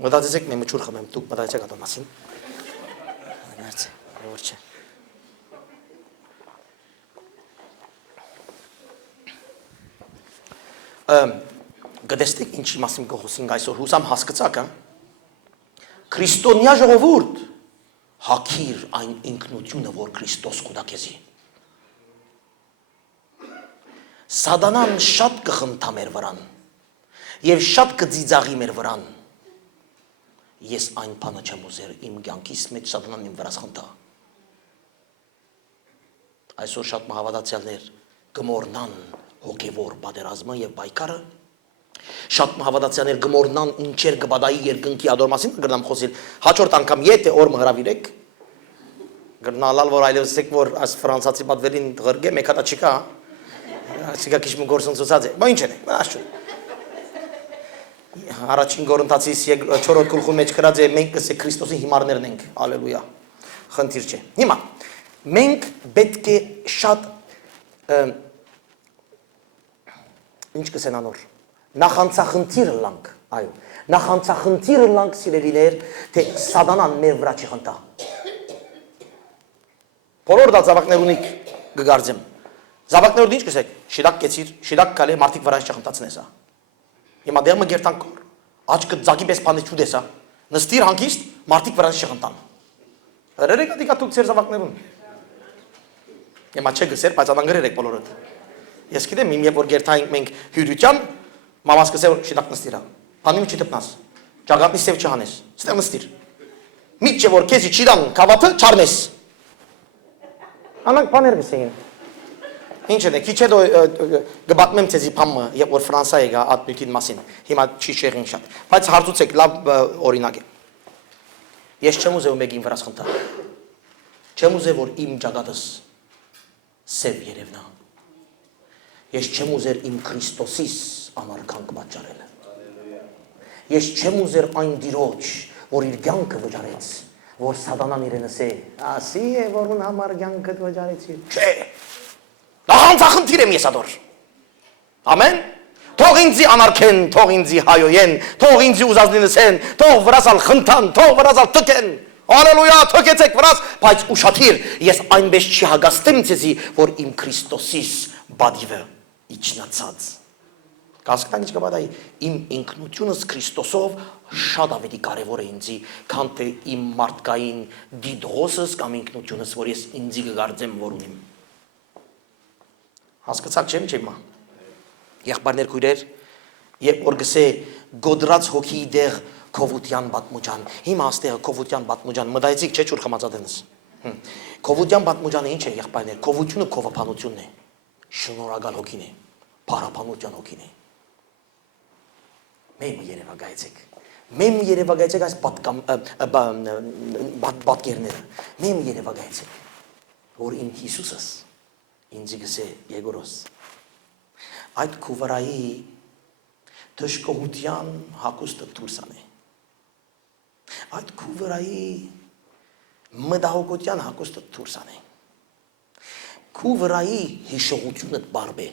Մտածեցեք մեմ ճուր խմեմ, դուք մտածեցեք ատո մասին։ Ներցե, որ չէ։ Գտեստեք ինչի մասին կխոսենք այսօր, հուսամ հասկացաք, Քրիստոնյա ժողովուրդ հակիր այն ինքնությունը, որ Քրիստոս կուտա քեզի։ Սատանան շատ կխնդա մեր վրան եւ շատ կծիծաղի մեր վրան։ Ես այն բանը չեմ ուզեր իմ կյանքիս մեջ սատանան իմ վրաս խնդա։ Այսօր շատ մահավատացյալներ կմոռնան հոգևոր պատերազմը եւ պայքարը։ Շատ մահավատացյալներ գմորնան ինչեր կբադայի երկնքի ադոր մասին գրնամ խոսիլ հաջորդ անգամ եթե օր մհրավիրեք գրնալալ որ այլևս եք որ այս ֆրանսացի պատվերին դղրգե մեկ հատա չկա ասիկա քիչ մի գործընթաց է բա ինչ է մնաց չու առաջին գործընթացից 4-րդ գլխու մեջ գրած է մենք կսե Քրիստոսի հիմարներն ենք հալելույա խնդիր չէ հիմա մենք պետք է շատ ինչ կսեն անոր Նախանցախնդիրը լանք, այո, նախանցախնդիրը լանք սիրելիներ, թե սատանան մեր վրա չի խնդա։ Բոլոր դա զավակներ ունիք գգարձեմ։ Զավակներով ինչ կսեք, շիրակ կեցիր, շիրակ կալե մարդիկ վրայից չխնդացնես հա։ Հիմա դեղը գերտան կոր, աչքը ձագի պես բանը չուդես հա, նստիր հանգիստ, մարդիկ վրայից չխնդան։ Հրերեք ատիկա դուք ձեր զավակներուն։ Հիմա չէ գսեր, բայց անանգրեր եք բոլորդ։ Ես գիտեմ, իմ երբ որ գերտային մենք հյուրության Մամաս կսե որ շիտակ նստիր հա, բանիմի չի տպնաս, ճագատնի սև չհանես, ստեղ նստիր, միտ չէ որ կեզի չիրան կավաթը չարնես, անանք բաներ գսեին, ինչ են է, քիչ հետո գբատմեմ ծեզի պամը, երբ որ Ֆրանսա եկա ատմյութին մասին, հիմա չի շեղին շատ, բայց հարցուցեք լավ օրինակ է, ես չեմ ուզեու մեկ իմ վրաս խնդա, չեմ ուզե որ իմ ճագատս սև երևնա, ես չեմ ուզեր իմ Քրիստոսիս անարքանք պատճառել։ Ես չեմ ուզեր այն դիրոջ, որ իր կյանքը վճարեց, որ սատանան իրեն ասե, ասի է, որ ուն համար կյանքդ վճարեցիր։ Չէ, նախանցախնդիր եմ ես ադոր։ Ամեն, թող ինձի անարքեն, թող ինձի հայոյեն, թող ինձի ուզազնի նսեն, թող վրասալ խնդան, թող վրասալ տկեն, Ալելույա, թոքեցեք վրաս, բայց ուշաթիր, ես այնպես չհագաստեմ ձեզի, որ իմ Քրիստոսիս բադիվը իջնացած։ Կասկտան ինչ կբադայի, իմ ինքնությունս Քրիստոսով շատ ավելի կարևոր է ինձի, քան թե իմ մարդկային դիդղոսս կամ ինքնությունս, որ ես ինձի կգարձեմ, որ ունիմ։ Հասկացաք չեմ չեմա։ Եղբայրներ քույրեր, երբ որ գսե գոդրած հոգի դեղ քովության պատմուջան, հիմա աստեղը քովության պատմուջան, մտայեցիք չէ չուր խմածադենս։ Քովության պատմուջանը ինչ է եղբայրներ, քովությունը քովափանությունն է, շնորհակալ հոգին է, բարապանության հոգին է։ Մեմ երևակայեցեք։ Մեմ երևակայեցեք այս պատկերները։ Մեմ երևակայեցեք, որ իմ Հիսուսս ինձ գսե Եգորոս։ Այդ քուվարայի թշկողության հակոստը դուրսան է։ Այդ քուվարայի մտահոգության հակոստը դուրսան է։ Քուվարայի հիշողությունը բարբ է։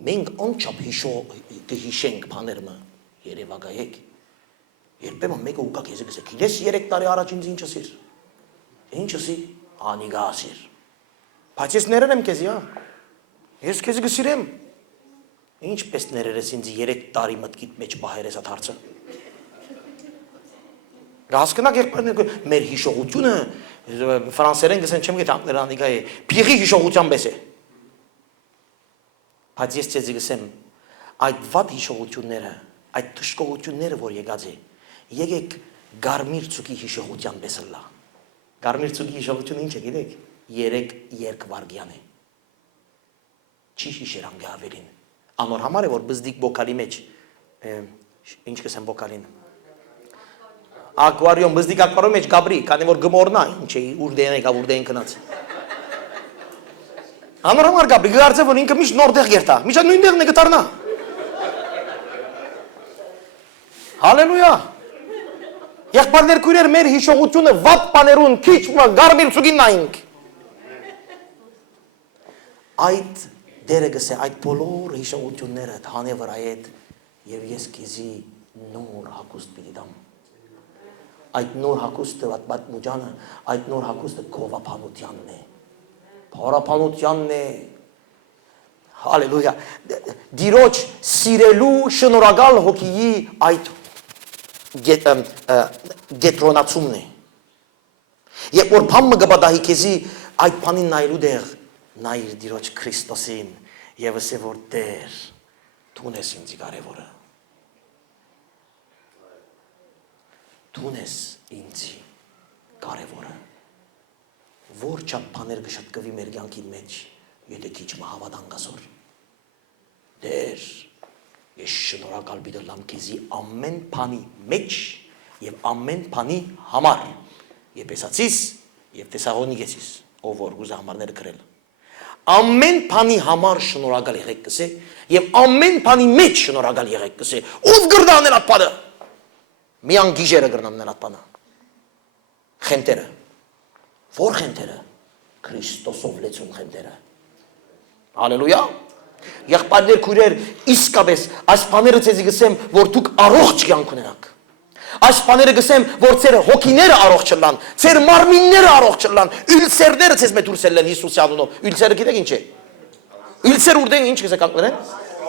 Մենք անչափ հիշենք բաները երևակայեք։ Երբեմն մեկը ուկա քեզ գսե, գիտես 3 տարի առաջ ինձ ինչ ասիր։ Ինչ ասի, անիգա ասիր։ Բայց ես ներել եմ քեզի, հա։ Ես քեզ գսիրեմ։ Ինչպես ներերես ինձ 3 տարի մտքիդ մեջ բահեր ես այդ հարցը։ Հասկնակ եղբայրներ, մեր հիշողությունը ֆրանսերեն գսեն չեմ գիտեմ անիգա է, փիղի հիշողության պես է։ Բայց ես ցեզի գսեմ, այդ վատ հիշողությունները, այդ թշկողությունները, որ եկած է, եկեք գարմիր ցուկի հիշողության պես լա։ Գարմիր ցուկի հիշողությունը ինչ է, գիտեք, 3 երկվարգյան է։ Չի հիշեր անգավերին։ Անոր համար է, որ բզդիկ բոկալի մեջ, ինչ կսեմ բոկալին, ակվարիոմ, բզդիկ ակվարիոմ մեջ գաբրի, կանի որ գմորնա, ինչ է, ուր դեն եկավ, ուր դեն կնաց։ Անոր համար գաբրի, գարցե, որ ինքը միշտ նոր դեղ գերտա, միշտ նույն դեղն է գտարնա։ Հալելույա, Եղբայրներ քույրեր մեր հիշողությունը վատ բաներուն քիչ գարմիր ցուգին նայինք։ Այդ դերը գսե այդ բոլոր հիշողությունները թանե վրա այդ եւ ես քեզի նոր հակուստ պիտի դամ։ Այդ նոր հակուստը վատ մուջանը այդ նոր հակուստը կովապանությանն է։ Փարապանությանն է։ Հալելույա։ Դիրոջ սիրելու շնորհակալ հոգիի այդ գետրոնացումն է։ Երբ որ բամը գբադահի քեզի այդ բանին նայելու դեղ նայիր դիրոջ Քրիստոսին եւ ասե որ Տեր դու ես ինձ կարևորը։ Դու ես ինձ կարևորը։ Որ չափ բաներ կշտկվի մեր կյանքի մեջ, եթե քիչ մահավատան գասոր։ Տեր ես շնորհակալ բիդլամ քեզի ամեն բանի մեջ եւ ամեն բանի համար։ Եփեսացիս եւ Թեսաղոնիկեցիս, ով որ գուզա համարները գրել։ Ամեն բանի համար շնորհակալ եղեք կսե եւ ամեն բանի մեջ շնորհակալ եղեք կսե։ Ով գրնանել այդ բանը։ Միան գիժերը գրնանել այդ բանը։ Խենտերը։ Որ խենտերը։ Քրիստոսով լեցուն խենտերը։ Հալելույա։ Եղբայրներ քույրեր, իսկապես այս բաները ցեզի գսեմ, որ դուք առողջ կյանք ունենաք։ Այս բաները գսեմ, որ ձեր հոգիները առողջ չլան, ձեր մարմինները առողջ չլան, յուլսերները ցեզ մեծ ուրսել են Հիսուսի անունով։ Յուլսերը գիտեք ինչ է։ Յուլսեր ուրդեն ինչ կսեք ակներեն։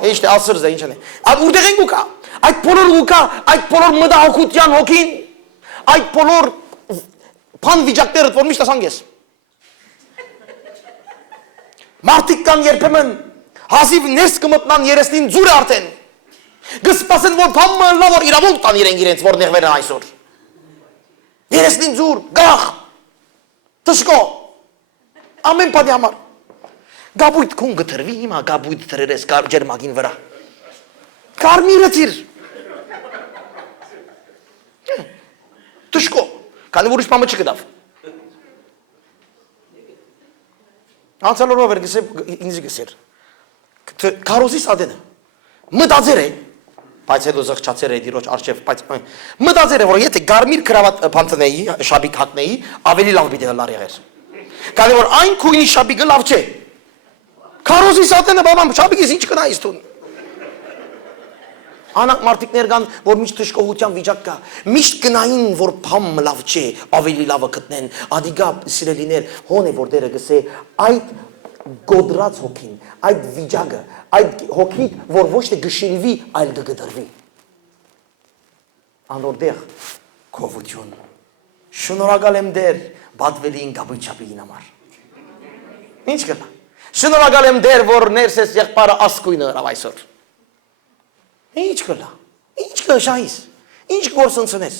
Էիշ թե ասրզը ինչ է։ Այդ ուրդեն են գուկա։ Այդ բոլոր գուկա, այդ բոլոր մտահոգության հոգին, այդ բոլոր բան վիճակները որ միշտ ասանք ես։ Մարդիկ կան երբեմն հազիվ ներս կմտնան երեսնին ձուրը արդեն։ Գսպասեն որ բամը լավ որ իրավունք տան իրենց որ նեղվեր են այսօր։ Երեսնին ձուր, գախ, տշկո, ամեն բանի համար։ Գաբույթ քուն գտրվի հիմա գաբույթ դրերես ջերմագին վրա։ Կարմիրը ծիր։ Տշկո, քանի որ ուրիշ բամը չգտավ։ Անցյալ օրը վեր գսե ինձ գսեր։ Կարոզի սադենը մտածեր է, բայց հետո զղջացեր է դիրոջ արչև, բայց մտածեր է, որ եթե գարմիր կրավատ փանտնեի, շաբիկ հակնեի, ավելի լավ պիտի լար եղեր։ Քանի որ այն քույնի շաբիկը լավ չէ։ Կարոզի սադենը բաբամ շաբիկից ինչ կնայիս տուն։ Անակ մարդիկներ կան, որ միշտ թշկողության վիճակ կա, միշտ գնային, որ բամ լավ չէ, ավելի լավը գտնեն, ադիգա սիրելիներ, հոն է որ դերը գսե, այդ գոդրած հոգին, այդ վիճակը, այդ հոգին, որ ոչ թե գշինվի, այլ կգդրվի։ Անորդեղ քովություն։ Շնորհակալ եմ Տեր, բադվելին գաբույչապին համար։ Ինչ կլա։ Շնորհակալ եմ Տեր, որ ներսես եղբայրը ասկույնը հրավ այսօր։ Ինչ կլա։ Ինչ կշայիս։ Ինչ գործընծնես։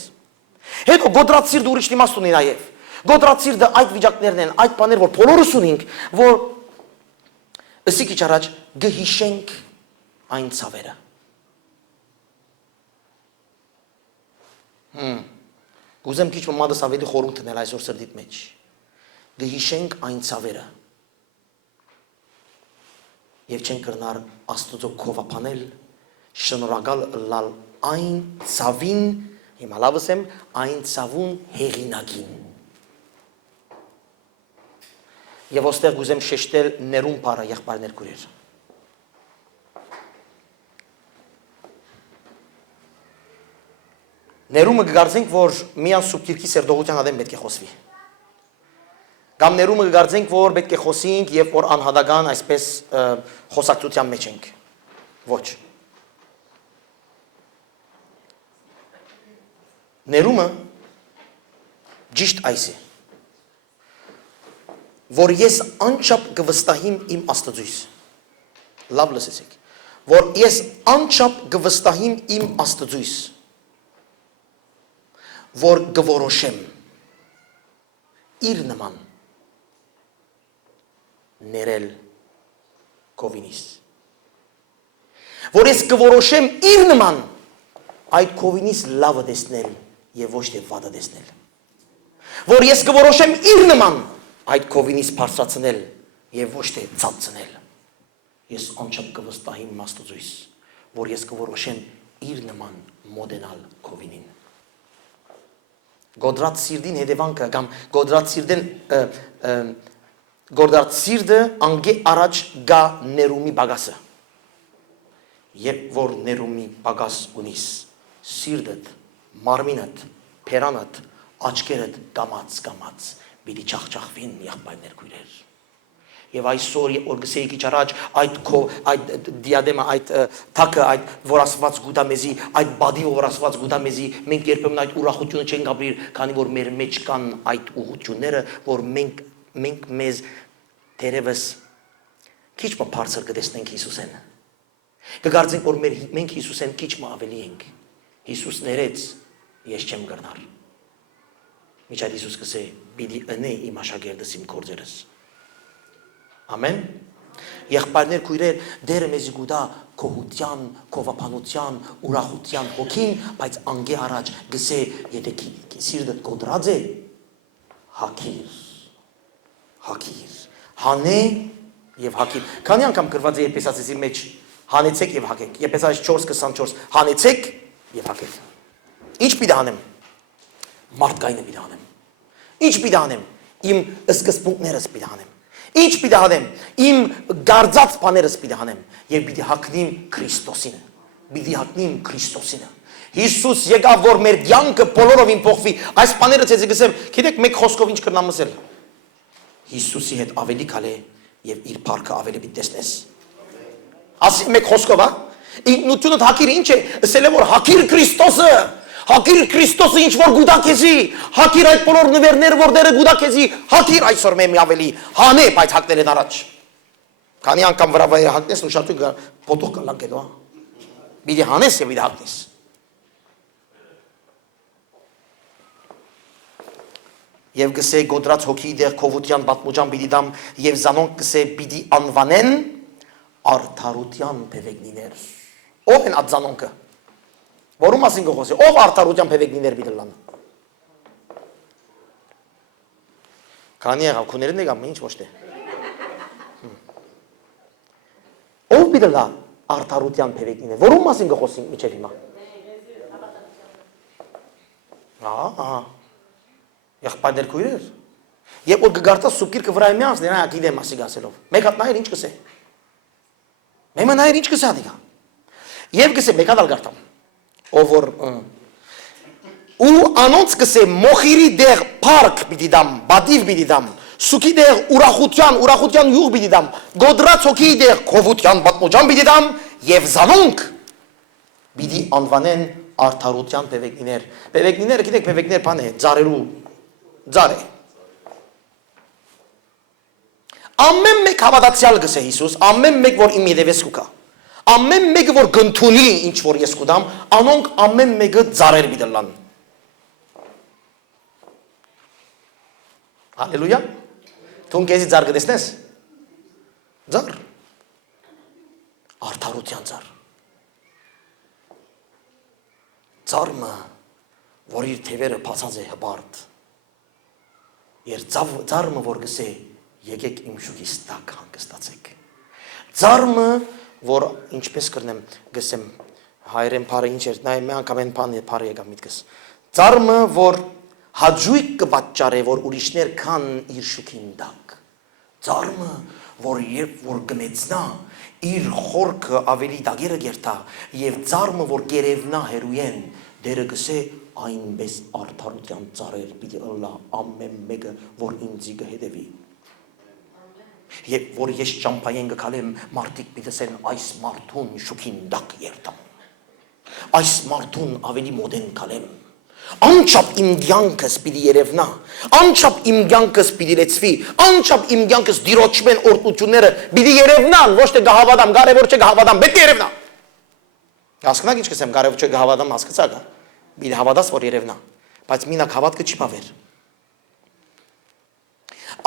Հետո գոդրած սիրտը ուրիշ իմաստ ունի նաև։ Գոդրած սիրտը այդ վիճակներն են, այդ բաներ, որ բոլորս ունենք, որ ըսի քիչ առաջ գհիշենք այն ցավերը։ Գուզեմ քիչ մամադս ավելի խորում տնել այսօր սրտիդ մեջ։ Գհիշենք այն ցավերը։ Եվ չենք կրնար Աստծո քովապանել, շնորհակալ լալ այն ցավին, հիմա լավս եմ, այն ցավուն հեղինակին։ Եվ ոստեղ գուզեմ շեշտել ներում բառը եղբայրներ քույրեր։ Ներումը կգարձենք, որ միան սուբկիրքի սերտողության հադեմ պետք է խոսվի։ Կամ ներումը կգարձենք, որ պետք է խոսենք և որ անհատական այսպես խոսակցության մեջ ենք։ Ոչ։ Ներումը ճիշտ այս է, որ ես անչափ կվստահիմ իմ Աստծույս, լավ լսեցեք, որ ես անչափ կվստահիմ իմ Աստծույս, որ կորոշեմ իր նման ներել կովինիս, որ ես կորոշեմ իր նման այդ կովինիս լավը տեսնել և ոչ թե վատը տեսնել, որ ես կորոշեմ իր նման այդ կովինիս բարձրացնել և ոչ թե ցածնել, ես անչափ կվստահիմ Աստծույս, որ ես կորոշեմ իր նման մոդենալ կովինին։ Գոդրած սիրտին հետևանքը կամ գոդրած սիրտը անգե առաջ գա ներումի բագասը։ Երբ որ ներումի բագաս ունիս, սիրտդ, մարմինդ, փերանդ, աչքերդ կամած պիտի չախչախվին եղբայրներ քույրեր։ Եվ այսօր որ գսեի քիչ առաջ այդ դիադեմը, այդ թակը, այդ որ Աստված գուտա մեզի, այդ բադիվը որ Աստված գուտա մեզի, մենք երբեմն այդ ուրախությունը չենք ապրիր, քանի որ մեր մեջ կան այդ ուղղությունները, որ մենք մեզ դերևս քիչ մը բարձր կտեսնենք Հիսուսեն։ Կգարձենք որ մենք Հիսուսեն քիչ մը ավելի ենք։ Հիսուս ներեց, ես չեմ կրնար։ Միջ այդ Հիսուս կսե, պիտի ընե իմ աշակերտս իմ գործերս։ Ամեն։ Եղբայրներ քույրեր, դերը մեզի գուտա քոհության, քովափանության, ուրախության հոգին, բայց անգե առաջ գսե, եթե սիրտդ կոդրած է, հակիր, հանե եւ հակիր։ Քանի անգամ գրված է Եփեսացիի մեջ հանեցեք եւ հակեք։ Եփեսացիս 4:24 հանեցեք եւ հակեք։ Ինչ պիտի անեմ։ Մարդկայինը պիտի անեմ։ Ինչ պիտի անեմ։ Իմ սկզբունքներս պիտի անեմ։ Ինչ պիտի անեմ։ Իմ գարձած բաներս պիտի անեմ եւ պիտի հագնիմ Քրիստոսին։ Պիտի հագնիմ Քրիստոսին։ Հիսուս եկավ որ մեր կյանքը բոլորովին փոխվի։ Այս բաները ցեզ գսեմ, գիտեք մեկ խոսքով ինչ կրնամ ասել։ Հիսուսի հետ ավելի քալե եւ իր փառքը ավելի պիտի տեսնես։ Ասի մեկ խոսքով, հա։ Ինքնությունը հակիր ինչ է, ասել է որ հակիր Քրիստոսը։ Հակիր Քրիստոսը ինչ որ գուտա քեզի, հակիր այդ բոլոր նվերները որ դերը գուտա քեզի, հակիր այսօր մեմի ավելի, հանե բայց հակներ են առաջ։ Քանի անգամ վրա վայր հակնես ու շատ ու փոթող կլանք հետո, պիտի հանես եւ պիտի հակնես։ Եվ գսե գոդրած հոգի դեղ քովության պատմուջան պիտի դամ եւ զանոնք գսե պիտի անվանեն արդարության բևեգնիներ։ Ով են այդ զանոնքը։ Որում ասին գողոսի, ով արդարության բևեգնիներ պիտի լան։ Քանի եղավ, քուներն եկամ, ինչ ոչ թե։ Ով պիտի լա արդարության բևեգնիներ, որում ասին գողոսին միջև հիմա։ Եղբայրներ քույրեր։ Երբ որ գգարտա սուպկիրքը վրայի մի անցներ, այ գիտեմ ասի գասելով։ Մեկ հատ նայր ինչ կսե։ Մեմը նայր ինչ կսե ադիգա։ Եվ կսե մեկ հատ ալ գարտամ։ Ով որ ու անոնց կսե մոխիրի դեղ փարք պիտի դամ, բադիվ պիտի դամ, սուքի դեղ ուրախության յուղ պիտի դամ, գոդրած հոգի դեղ քովության պատմոջան պիտի դամ եւ զանոնք պիտի անվանեն արդարության բևեգնիներ։ Բևեգնիները գիտեք բևեգներ բան է, ձարերու ձար է։ Ամեն մեկ հավատացյալ գսե Հիսուս, ամեն մեկ որ իմ ետևես կուքա։ Ամեն մեկը որ գնթունի ինչ որ ես կուտամ, անոնք ամեն մեկը ձարեր պիտի լան։ Հալելույա։ Դու քեզի ձար կտեսնես։ Ձար։ Արդարության ձար։ Ձարը, որ իր թևերը բացած է հբարտ։ Ձարը, որ գսե, եկեք իմ շուկիս տակ հանգստացեք։ Ձարը, որ ինչպես կրնեմ գսեմ հայրեն բարը ինչ էր նայ մի անգամ են բան բարը եկա միտքս ծառմը որ հաջույք կպատճառե որ ուրիշներ քան իր շուքին դակ ծառմը որ երբ որ գմեցնա իր խորքը ավելի դագերը գերտա եւ ծառմը որ գերևնա հերույեն դերը գսե այնպես արդարության ծառեր պիտի ըլլա ամեն մեկը որ ինձի կհետևի Եվ որ ես ճամփային գքալեմ մարդիկ պիտեսեն այս մարդուն շուքին դակ երտամ այս մարդուն ավելի մոդեն կալեմ անչափ իմ կյանքս պիտի երևնա անչափ իմ կյանքս պիտի լեցվի անչափ իմ կյանքս դիրոճմեն օրտությունները պիտի երևնան ոչ թե գահավադամ կարևոր չէ գահավադամ պետք է երևնա հասկանաք ինչ կսեմ կարևոր չէ գահավադամ հասկացաք պիտի հավատաս որ երևնա բայց մինակ հավատքը չի բավեր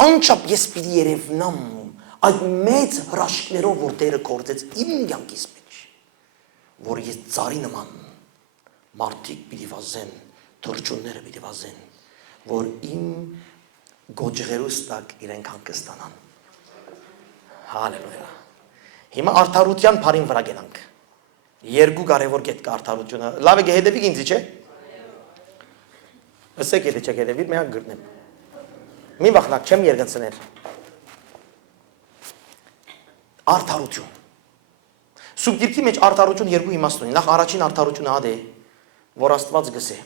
Անչափ ես պիտի երևնամ այդ մեծ հրաշքներով, որ Տերը գործեց իմ կյանքիս մեջ, որ ես ծառի նման մարդիկ պիտի վազեն, թռչունները պիտի վազեն, որ իմ գոջղերուս տակ իրենք հանգստանան։ Հալելույա։ Հիմա արդարության բառին վրա գնանք։ Երկու կարևոր կետ կա արդարությունը։ Լավ է հետևիկ ինձի, չէ՞։ Ասեք եթե չեք երևի, միակ գրնեմ։ Մի վախնակ չեմ երգնցներ։ Արդարություն։ Սուրբ Գիրքի մեջ արդարություն երկու իմաստ ունի։ Նախ առաջին արդարությունը ա դե, որ Աստված գսե։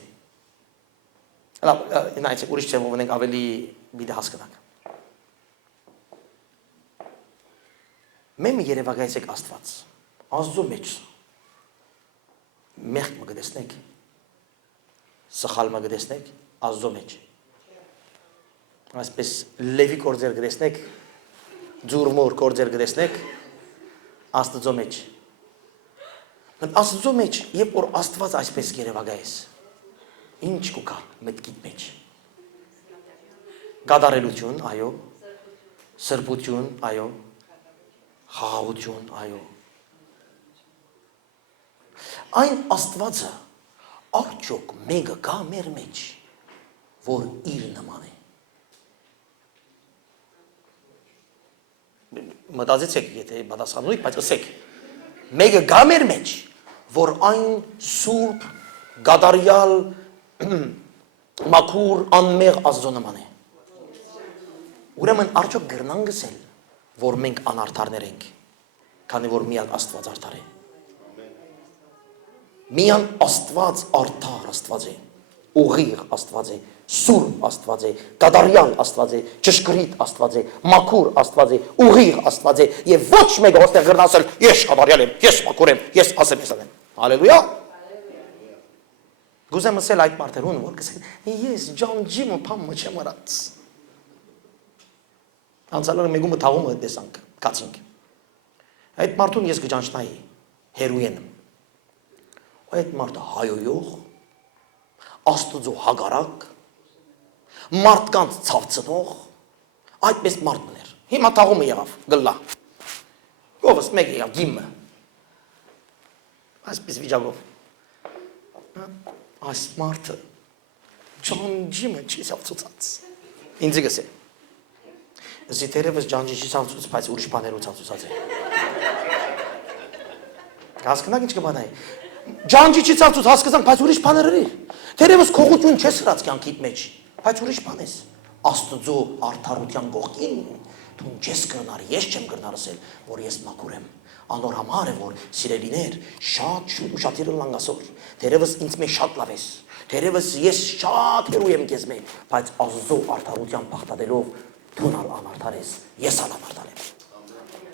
Նայեցեք, ուրիշ չեմ ովնենք ավելի բիդե հասկանանք։ Մեմի երևակայեցեք Աստված, Աստծո մեջ մեղք մը գտեսնեք, սխալ մը գտեսնեք, Աստծո մեջ։ Այսպես լևի կործեր գտեսնեք, ձուրմոր կործեր գտեսնեք, Աստծո մեջ։ Աստծո մեջ, երբ որ Աստված այսպես երևակայես, ինչ կուկա մտքիդ մեջ։ Գադարելություն, այո, սրբություն, այո, խաղաղություն, այո։ Այն Աստվածը արդյոք մեկը կա մեր մեջ, որ իր նման է։ Մտածեցեք, եթե պատասխանուի, բայց ասեք, մեկը կա մեր մեջ, որ այն սուրբ, գադարյալ, մաքուր, անմեղ Աստծո նման է։ Ուրեմն արդյոք գրնան գսել, որ մենք անարդարներ ենք, քանի որ միակ Աստված արդար է։ Միան Աստված արդար Աստված է, ուղիղ Աստված է, սուրբ Աստված է, գադարյալ Աստված է, ճշգրիտ Աստված է, մաքուր Աստված է, ուղիղ Աստված է, եւ ոչ մեկը ոստեղ գրնան ասել, ես գադարյալ եմ, ես մաքուր եմ, ես ասեմ ես եմ։ Հալելույա։ Գուզեմ ասել այդ մարդերուն, որ կսեն, ես ջանջիմը փամը չեմ արած։ Անցալարը մեգումը թաղումը տեսանք, կացինք։ Այդ մարդուն ես կջանչնայի, հերույեն եմ։ Այդ մարդը հայոյող, Աստծո հագարակ, մարդկանց ցավցնող, այդպես մարդն էր։ Հիմա թաղումը եղավ, գլլա։ Գովս մեկ եղավ, գիմը։ Այսպես վիճակով։ Այս մարդը ջանջիմը չի ցավցուցած։ Ինձ գսե։ Զիտերևս ջանջի չի ցավցուց, բայց ուրիշ բաներով ցավցուցած է։ Հասկանաք ինչ կբանայի։ Ջանջի չի ցավցուց, հասկացանք, բայց ուրիշ բաներ էր։ Թերևս քողություն չես հրած կյանքիդ մեջ, բայց ուրիշ բան ես։ Աստծո արդարության գողքին դու չես կրնար, ես չեմ կրնար ասել, որ ես մաքուր եմ։ Անոր համար է, որ սիրելիներ, շատ շուտ ուշադիր լան ասոր։ Թերևս ինձ մեջ շատ լավ ես։ Թերևս ես շատ հերոյ եմ քեզ մեջ, բայց Աստծո արդարության բախտadելով դու անարդար ես, ես անարդար եմ։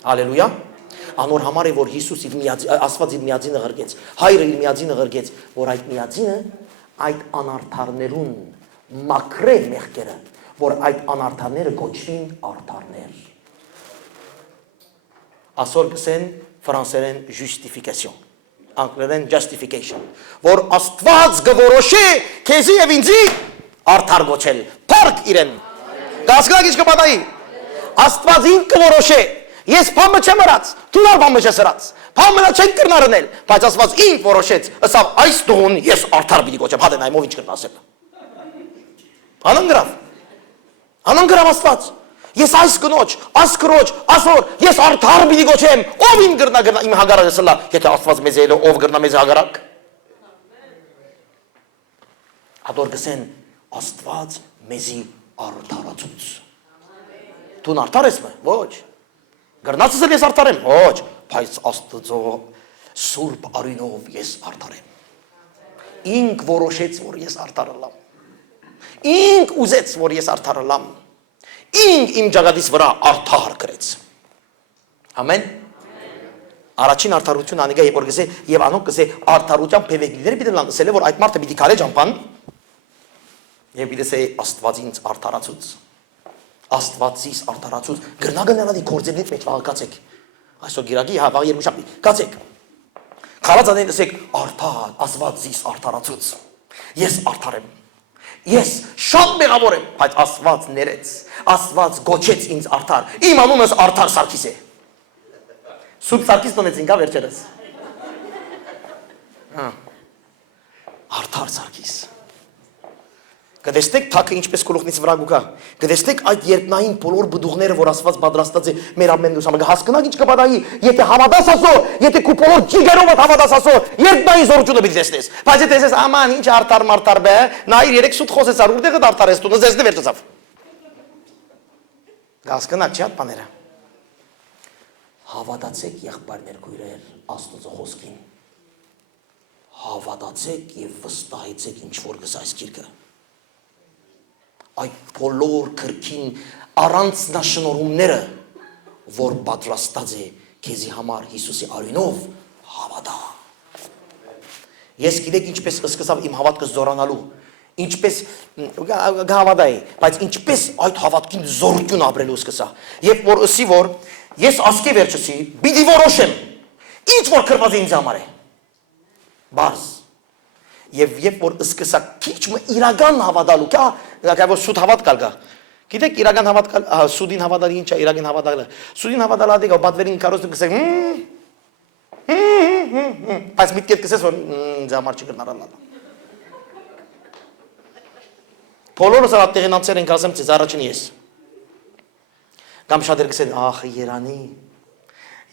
Հալելույա։ Անոր համար է, որ Հիսուս իր Աստված իր միածինը ղրկեց, Հայրը իր միածինը ղրկեց, որ այդ միածինը այդ անարդարներուն մաքրե մեղքերը, որ այդ անարդարները կոչվին արդարներ։ Ասոր կսեն ֆրանսերեն justification, անգլերեն justification, որ Աստված գորոշե քեզի եւ ինձի արդար գոչել, փառք իրեն։ Գասկրակ ինչ կպատայի։ Աստված ինքը կորոշե։ Ես փամը չեմ արած, դու նոր փամը չես արած։ Փամը չեն կրնարնել, բայց Աստված ինք որոշեց, ասավ այս տողուն ես արդար պիտի գոչեմ, հա դե նայմով ինչ կրնա ասել։ Անանգրավ Աստված։ Ես այս կնոջ, աս կրոջ, ասոր, ես արդար պիտի գոչեմ, ով ին կրնա իմ հագարակը սլա, եթե Աստված մեզ ելո, ով կրնա մեզ հագարակ։ Հատոր գսեն Աստված մեզի արդարացուց։ Դու արդար ես մը, ոչ։ Գրնացս էլ ես արդար եմ, ոչ, բայց Աստծո սուրբ արյունով ես արդար եմ։ Ինք որոշեց, որ ես արդար լամ։ Ինք ուզեց, որ ես արդար լամ։ Ինք իմ ջագադիս վրա արդար կրեց։ Ամեն։ Առաջին արդարություն անիգա երբ որ գսե եւ անոնք գսե արդարության փեվեգիլները պիտի լան ասել է որ այդ մարդը պիտի քարե ջամփան եւ պիտի ասե Աստված ինձ արդարացուց։ Աստվածից արդարացուց գրնագնալի կորձերից մեջ աղկացեք։ Այսօր գիրակի հա վաղ երկու շաբթի կացեք։ Խալածանեն ասեք արդար Աստվածից արդարացուց։ Ես արդար եմ։ Ես շատ մեղավոր եմ, բայց Աստված ներեց։ Աստված գոչեց ինձ արդար։ Իմ անունս արդար Սարգիս է։ Սուրբ Սարգիս տնեցին կա վերջերս։ Արդար Սարգիս։ Գտեստեք թակը ինչպես գլուխնից վրա գուկա։ Գտեստեք այդ երկնային բոլոր բդուղները, որ Աստված պատրաստած է մեր ամեն ուսամը։ Հասկանաք ինչ կբադայի, եթե հավատաս ասո, եթե քու բոլոր ջիգերով հավատաս ասո, երկնային զորությունը պիտի տեսնես։ Բայց եթե ես աման ինչ արտար մարտար բե, նայր 3 սուտ խոսեցար, որտեղ է արտարես դու, ձեզ վերջացավ։ Հասկանաք չի այդ բաները։ Հավատացեք եղբայրներ քույրեր Աստծո խոսքին։ Հավատացեք եւ վստահեցեք ինչ որ գս այս գիրքը։ Այդ բոլոր քրքին առանձնաշնորհումները, որ պատրաստած է քեզի համար Հիսուսի արյունով, հավատա։ Ես գիտեք ինչպես սկսավ իմ հավատքը զորանալու, ինչպես գավադայի, բայց ինչպես այդ հավատքին զորություն ապրելու սկսա։ Երբ որ ըսի որ ես ասկե վերջսի, պիտի որոշեմ, ինչ որ կրված է ինձ համար է։ Բարձ։ Եվ երբ որ սկսա քիչ իրական հավատալու, կա որ սուտ հավատ կալգա։ Գիտեք իրական հավատ կալ, սուդին հավատալը ինչ է, իրական հավատալը։ Սուդին հավատալը դիգա բադվերին կարոս դու կսեք։ Բայց միտքեդ կսես որ ինձ համար չկրնարալա։ Բոլորս այդտեղին անցեր ենք ասեմ ցեզ առաջին ես։ Կամ շատեր կսեն, ախ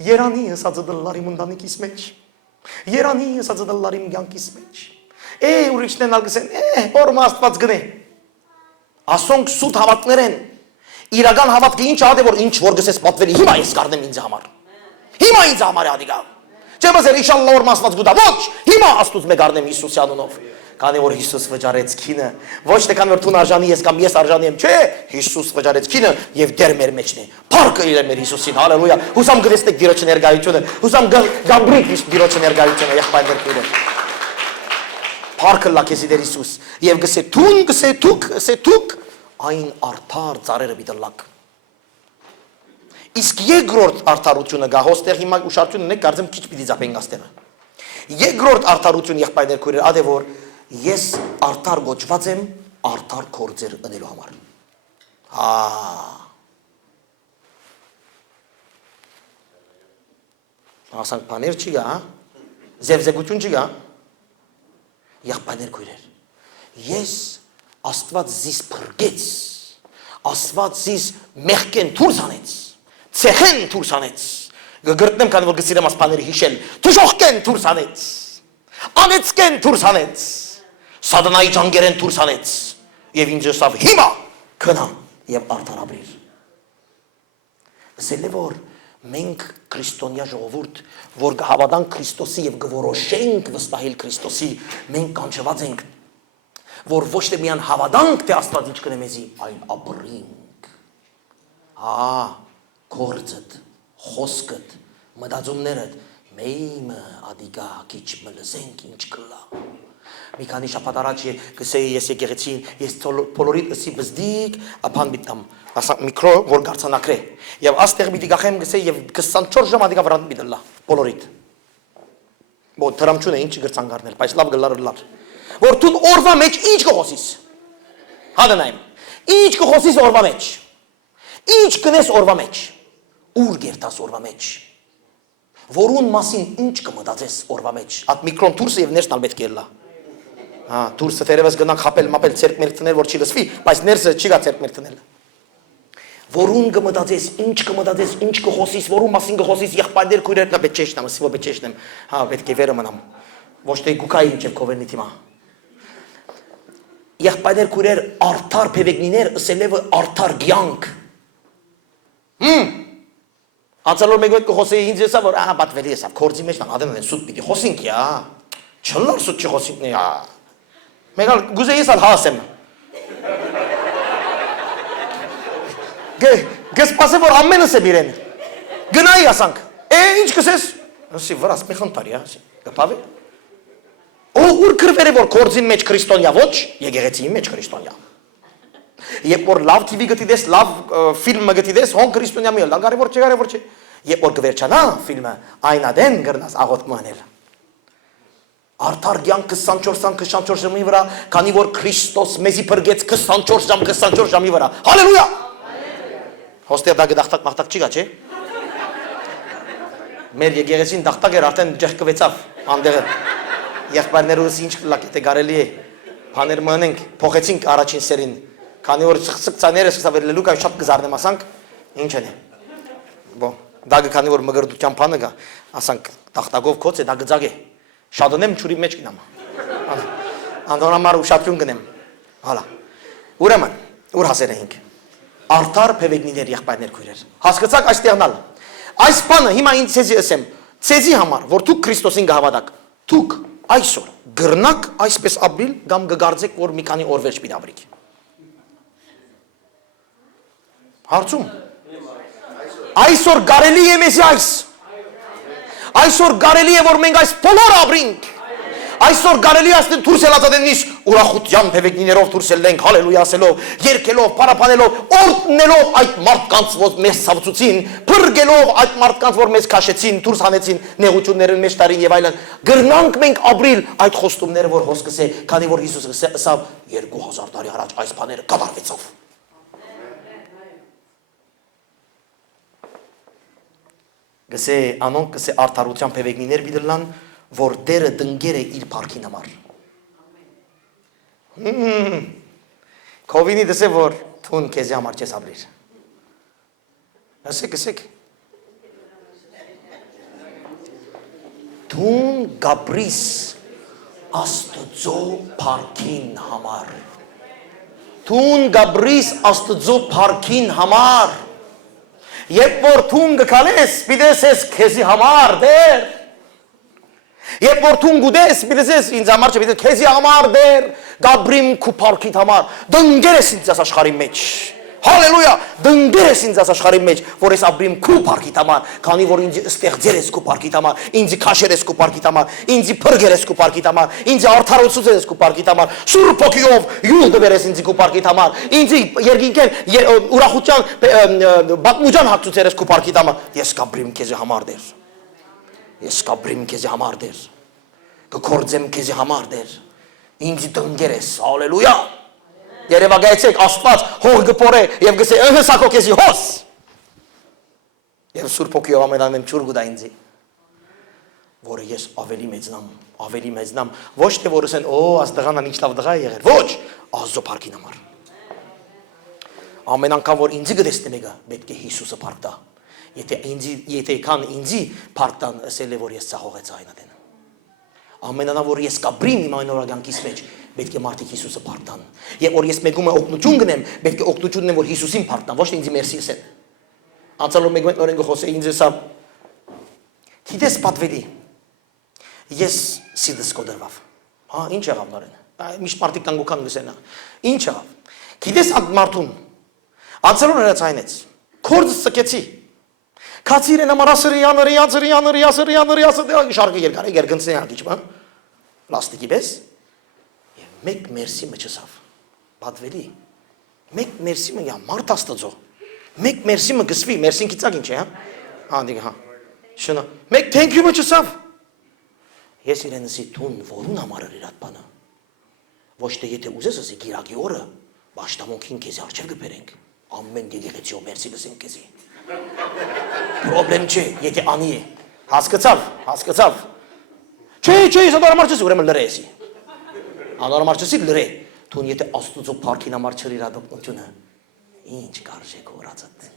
Երանի ասածը դլարի մնդանիկիս մեջ։ Երանի ասածը դլարի մյանքիս մեջ։ Ուրիշներն ալ կսեն, օրմա Աստված գնե։ Ասոնք սուտ հավատքներ են։ Իրական հավատքը ինչ ադե որ ինչ որ գսես պատվելի հիմա ես կառնեմ ինձ համար։ Հիմա ինձ համար է ադիգա։ Չեմ ասել ինշալլա որ Աստված գուտա, ոչ, հիմա Աստուծո մեկ առնեմ Հիսուսի անունով։ Քանի որ Հիսուս վճարեց քինը, ոչ թե քանի որ դու արժանի ես կամ ես արժանի եմ, չէ, Հիսուս վճարեց քինը եւ դեր մեր մեջն է։ Փառքը իր մեր Հիսուսին, հալելույա։ Հուսամ գտեստեք Տիրոջ ներկայությունը, հուսամ գամբրիկ Տիրոջ ներկայությունը եղբայրներ քույրեր։ Փառքը լա քեզի դեր Հիսուս եւ գսե թուն, գսե թուք, այն արդար ծառերը բիդլակ։ Իսկ երկրորդ արդարությունը գա հոստեղ հիմա ուշադրություն ունեք, կարծեմ քիչ պիտի զապենք աստեղը։ Երկրորդ արդարություն եղբայրներ քույրեր, ադե որ ես արդար գոչված եմ արդար գործեր ընելու համար։ Ասանք բաներ չի գա, զևզեգություն չի գա։ Եղբայրներ քույրեր, ես Աստված զիս փրկեց, Աստված զիս մեղքեն դուրս անեց, ցեխեն դուրս անեց։ Գգրտնեմ քանի որ գսիրեմ ասպաների հիշել, թուժողքեն դուրս անեց, անեցքեն դուրս անեց, սատանայի ջանգերեն դուրս անեց, եւ ինձ ասավ հիմա քնա եւ արդար ապրիր։ Ասել է որ մենք քրիստոնյա ժողովուրդ, որ հավատանք Քրիստոսի եւ գորոշենք վստահել Քրիստոսի, մենք կանչված ենք, որ ոչ թե միան հավատանք թե Աստված ինչ կնե մեզի, այլ ապրենք։ Գործդ, խոսքդ, մտածումներդ, մեյմը ադիգա քիչ մլզենք ինչ կլա։ Մի քանի շաբաթ առաջ գսեի ես եկեղեցին, ես բոլորիդ ըսի բզդիկ, ապան բիտամ, ասա միկրո որ գարցանակրե։ Եվ աստեղ պիտի գախեմ գսեի եւ 24 ժամ ադիգա վրան բիդլա, բոլորիդ։ Բո դրամչուն է ինչ գրցան գարնել, բայց լավ գլարլար։ Որ դու օրվա մեջ ինչ կխոսիս։ Հադանայմ։ Ինչ կխոսիս օրվա մեջ։ Ինչ կնես օրվա մեջ։ Ուր գերտաս օրվա մեջ։ Որուն մասին ինչ կմտածես օրվա մեջ։ Այդ միկրոն դուրսը եւ ներսն ալ պետք է լա։ Դուրսը թերևս գնանք խապել մապել ցերկ մեր տնել որ չի լսվի, բայց ներսը չի գա ցերկ մեր տնել։ Որուն կմտածես, ինչ կմտածես, ինչ կխոսիս, որուն մասին կխոսիս, եղբայրներ քույրեր, նա պետք է շնամ, ասի որ պետք է շնամ։ Պետք է վերը մնամ։ Ոչ թե գուկայի ինչ կովերնի թիմա։ Եղբայրներ քույրեր, արդար փեվեգնիներ, ըսել է արդար գյանք։ Անցալոր մեկ ոք կխոսեի ինձ եսա որ պատվելի եսավ, կորձի մեջ նադեն են սուտ պիտի խոսինք յա, չլար սուտ չի խոսինքն յա, մեկ ալ գուզե ես ալ հասեմ, գսպասե որ ամենս է բիրեն, գնայի ասանք, ինչ կսես, ասի վրաս մի խնդար յա, գպավ է, ուր կրվեր է որ կորձին մեջ քրիստոնյա ոչ, եկեղեցին մեջ քրիստոնյա, Երբ որ լավ TV գտիդես, լավ ֆիլմը գտիդես, հոն քրիստոնյա մի լավ կարևոր չէ։ Երբ որ գվերջանա ֆիլմը, այն ադեն գրնաս աղոտ մանել։ Արդար կյանք 24 ժամի վրա, քանի որ Քրիստոս մեզի փրկեց 24 ժամի վրա։ Հալելույա։ Հոստեր դա գդախտակ մախտակ չի գա, չէ։ Մեր եկեղեցին դախտակ էր արդեն ջեղկվեցավ անդեղը։ Եղբայրներուս ինչ լակետ է գարելի է։ Բաներ մնենք, փոխեցինք առաջին սերին, քանի որ սկսածաները սկսավեր լուկա շատ կզարնեմ ասանք, ինչ են։ Բո, դա քանի որ մգրդության բանը կա, ասանք տախտակով կոց է, դա գծակ է։ Շատոնեմ ճուրի մեջ կնամ։ Անդոնամար ուշադրություն կնեմ։ Հալա։ Ուրեմն, ուր հասել ենք։ Արդար փեվեգնիներ եղբայրներ քույրեր։ Հասկացաք այստեղնալ։ Այս բանը հիմա ինձ ցեզի ասեմ, ցեզի համար, որ դուք Քրիստոսին կհավատաք, դուք այսօր գրնակ այսպես ապրիլ կամ կգարձեք, որ մի քանի օր վերջ պիտի ապրիք։ Հարցում։ Այսօր կարելի է մեզ այս։ Այսօր կարելի է որ մենք այս բոլոր ապրենք։ Այսօր կարելի է ասել դուրս ելածածնից ուրախության փեվեգնիներով դուրս ելենք, հալելույա ասելով, երգելով, փառապանելով, օրհնելով այդ մարդկանց, որ մեզ ցավեցուցին, փրկելով այդ մարդկանց, որ մեզ քաշեցին, դուրս հանեցին նեղություններն մեջ տարին եւ այլն։ Գրնանք մենք ապրիլ այդ խոստումները, որ հոսքս է, քանի որ Հիսուսը ասավ 2000 տարի առաջ այս բաները կատարվեցավ։ Գսե անոնք գսե արդարության փեվեգնիներ բիդլան, որ դերը դնգեր է իր փառքին համար։ Քովինի դսե որ թուն քեզի համար չես ապրիր։ Ասեք։ Թուն գաբրիս աստծո փառքին համար։ Թուն գաբրիս աստծո փառքին համար։ Երբ որ թուն գքալես, պիտեսես քեզի համար դեր։ Երբ որ թուն գուդես, պիտեսես ինձ համար չէ, քեզի համար դեր, գաբրիմ քու փառքիդ համար, դնգեր ես ինձ աշխարհի մեջ։ Հալելույա, դնգեր ես ինձ աշխարհի մեջ, որ ես ապրիմ քու փառքիդ համար, քանի որ ինձ ստեղծեր ես քու փառքիդ համար, ինձ քաշեր ես քու փառքիդ համար, ինձ փրկեր ես քու փառքիդ համար, ինձ արդարացուցել ես քու փառքիդ համար, սուրբ ոգիով յուլ դվեր ես ինձ քու փառքիդ համար, ինձ երկինքեն ուրախության բացմուջան հացուցեր ես քու փառքիդ համար, ես կապրիմ քեզի համար դեր։ Ես կապրիմ քեզի համար դեր, կկործեմ քեզի համար դեր, ինձ դնգեր ես, հալելույա, երևագայեցեք, աստված հող գպոր է և գսե հսակո քեզի հոս, և սուրբ ոգիով ամենան եմ չուր գուդա ինձի, որը ես ավելի մեծնամ, ոչ թե որ ասեն, աստղանան ինչ լավ դղա է եղեր, ոչ, աստծո փառքին համար, ամեն անգամ որ ինձի գտեսնեմ եկա, պետք է Հիսուսը փառք տա, եթե կան ինձի փառքտան ասել է, որ ես ծահողեց այնադեն։ Ամենանա, որ ես կաբրիմ իմ այնօրագանքիս մեջ, պետք է մարդիկ Հիսուսը փառքտան։ Եվ որ ես մեկում է օգնություն գնեմ, պետք է օգնությունն եմ, որ Հիսուսին փառքտան, ոչ թե ինձի մերսի ասեն։ Անցալով մեկ նորեն գխոսե ինձ էսա, գիտես պատվելի, ես սիդս կոդրվավ, ինչ եղավ նորեն, միշտ մարդիկ տանգուքան գսենա, ինչ եղավ, գիտես այդ մարդուն, անցալով նրացայնեց, քորձ սկեցի, Քացիրեն համար ասրիան, շարկը երկգնցնի ակիչ, լաստիկի բես, և մեկ մերսի մջսավ, բադվելի, մեկ մերսի մը մարդ աստծո, մեկ մերսի մը գսվի, մերսին կիծակ ինչ է, շնա, մեկ թենքյու մջսավ, ես իրենսի թուն որուն համարր իր at բանը, ոչ թե եթե ուզես ասի գիրակի օրը, բաշտամոնքին կեզի արջև գպերենք, ամեն գեղեցիով մերսի գսենք կեզի, Պրոբլեմ չէ, եթե անի է, հասկացավ, չէ, ես անորմար չսի, ուրեմն լրե եսի, անորմար չսի լրե, թուն եթե աստուծո պարքին համար չր իր ադոկնությունը, ինչ կարժեք որացըտ,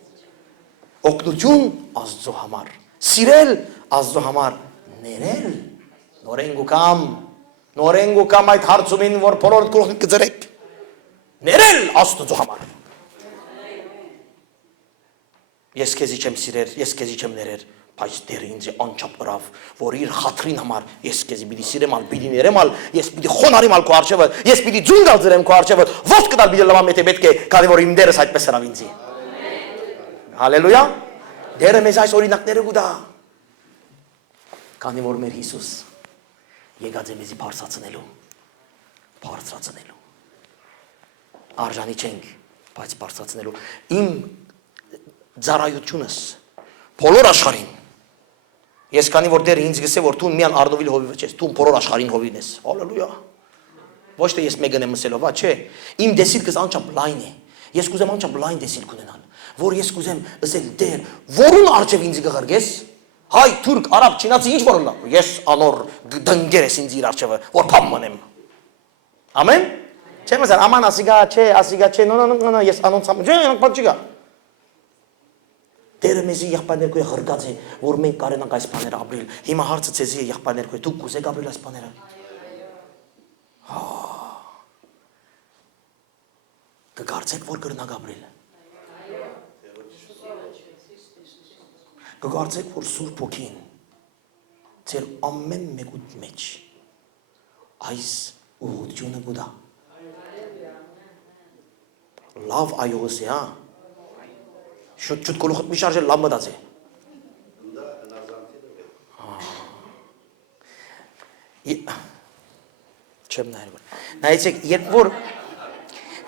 օգնություն աստծո համար, սիրել աստծո համար, ներել, նորեն գուկամ այդ հարցումին, որ բոլորդ կողին կծրեք, ներել աստծո համար, Ես քեզի չեմ սիրեր, ես քեզի չեմ ներեր, բայց դեր ինձ անչափ ըրավ, որ իր խաթրին համար ես քեզի պիտի սիրեմ, պիտի ներեմ, ես պիտի խոնարհեմ քո արջևը, ես պիտի ձուն գալ ձրեմ քո արջևը, ոսկ կդալ պիտի լավամ եթե պետք է, քանի որ իմ դերս այդպես ըրավ ինձի։ Հալելույա։ Դերը մեզ այս օրինակները գուտա։ Քանի որ մեր Հիսուս եկած է մեզի բարձրացնելու։ Արժանի չենք, բայց բարձրացնելու։ Իմ Ձարայությունս, բոլոր աշխարհին, ես քանի որ դեր ինձ գսե, որ թուն միան արդովիլ հովիվը չես, թուն բոլոր աշխարհին հովին ես, հալելույա, ոչ թե ես մեկն եմ ասելով, չէ, իմ դեսիլքս անչափ լայն է, ես կուզեմ անչափ լայն դեսիլք ունենալ, որ ես կուզեմ ասել դեր, որուն արջև ինձ գղրգես, հայ, թուրք, արաբ, չինացի, ինչ որն լավ, ես անոր դնգեր ես ինձ իր արջևը, որ փամ մնեմ, ամեն, Չէ՞ մսար, աման ասիգա չէ, նո, ես անոնց եմ, չէ, բան չկա։ Տերը մեզի եղբայրներ քույր հրգած է, որ մենք կարենանք այս բաները ապրել։ Հիմա հարցը ցեզի է եղբայրներ քույր, դուք կուզեք ապրել այս բաները։ Կկարծեք, որ կրնակ ապրել։ Կկարծեք, որ Սուրբ Հոգին ձեր ամեն մեկուց մեջ այս ուղղությունը գուտա։ Լավ այողս է, հա։ Շուտ գլուխդ մի շարժել լավ մտած է։ Չեմ նայել։ Նայեցեք,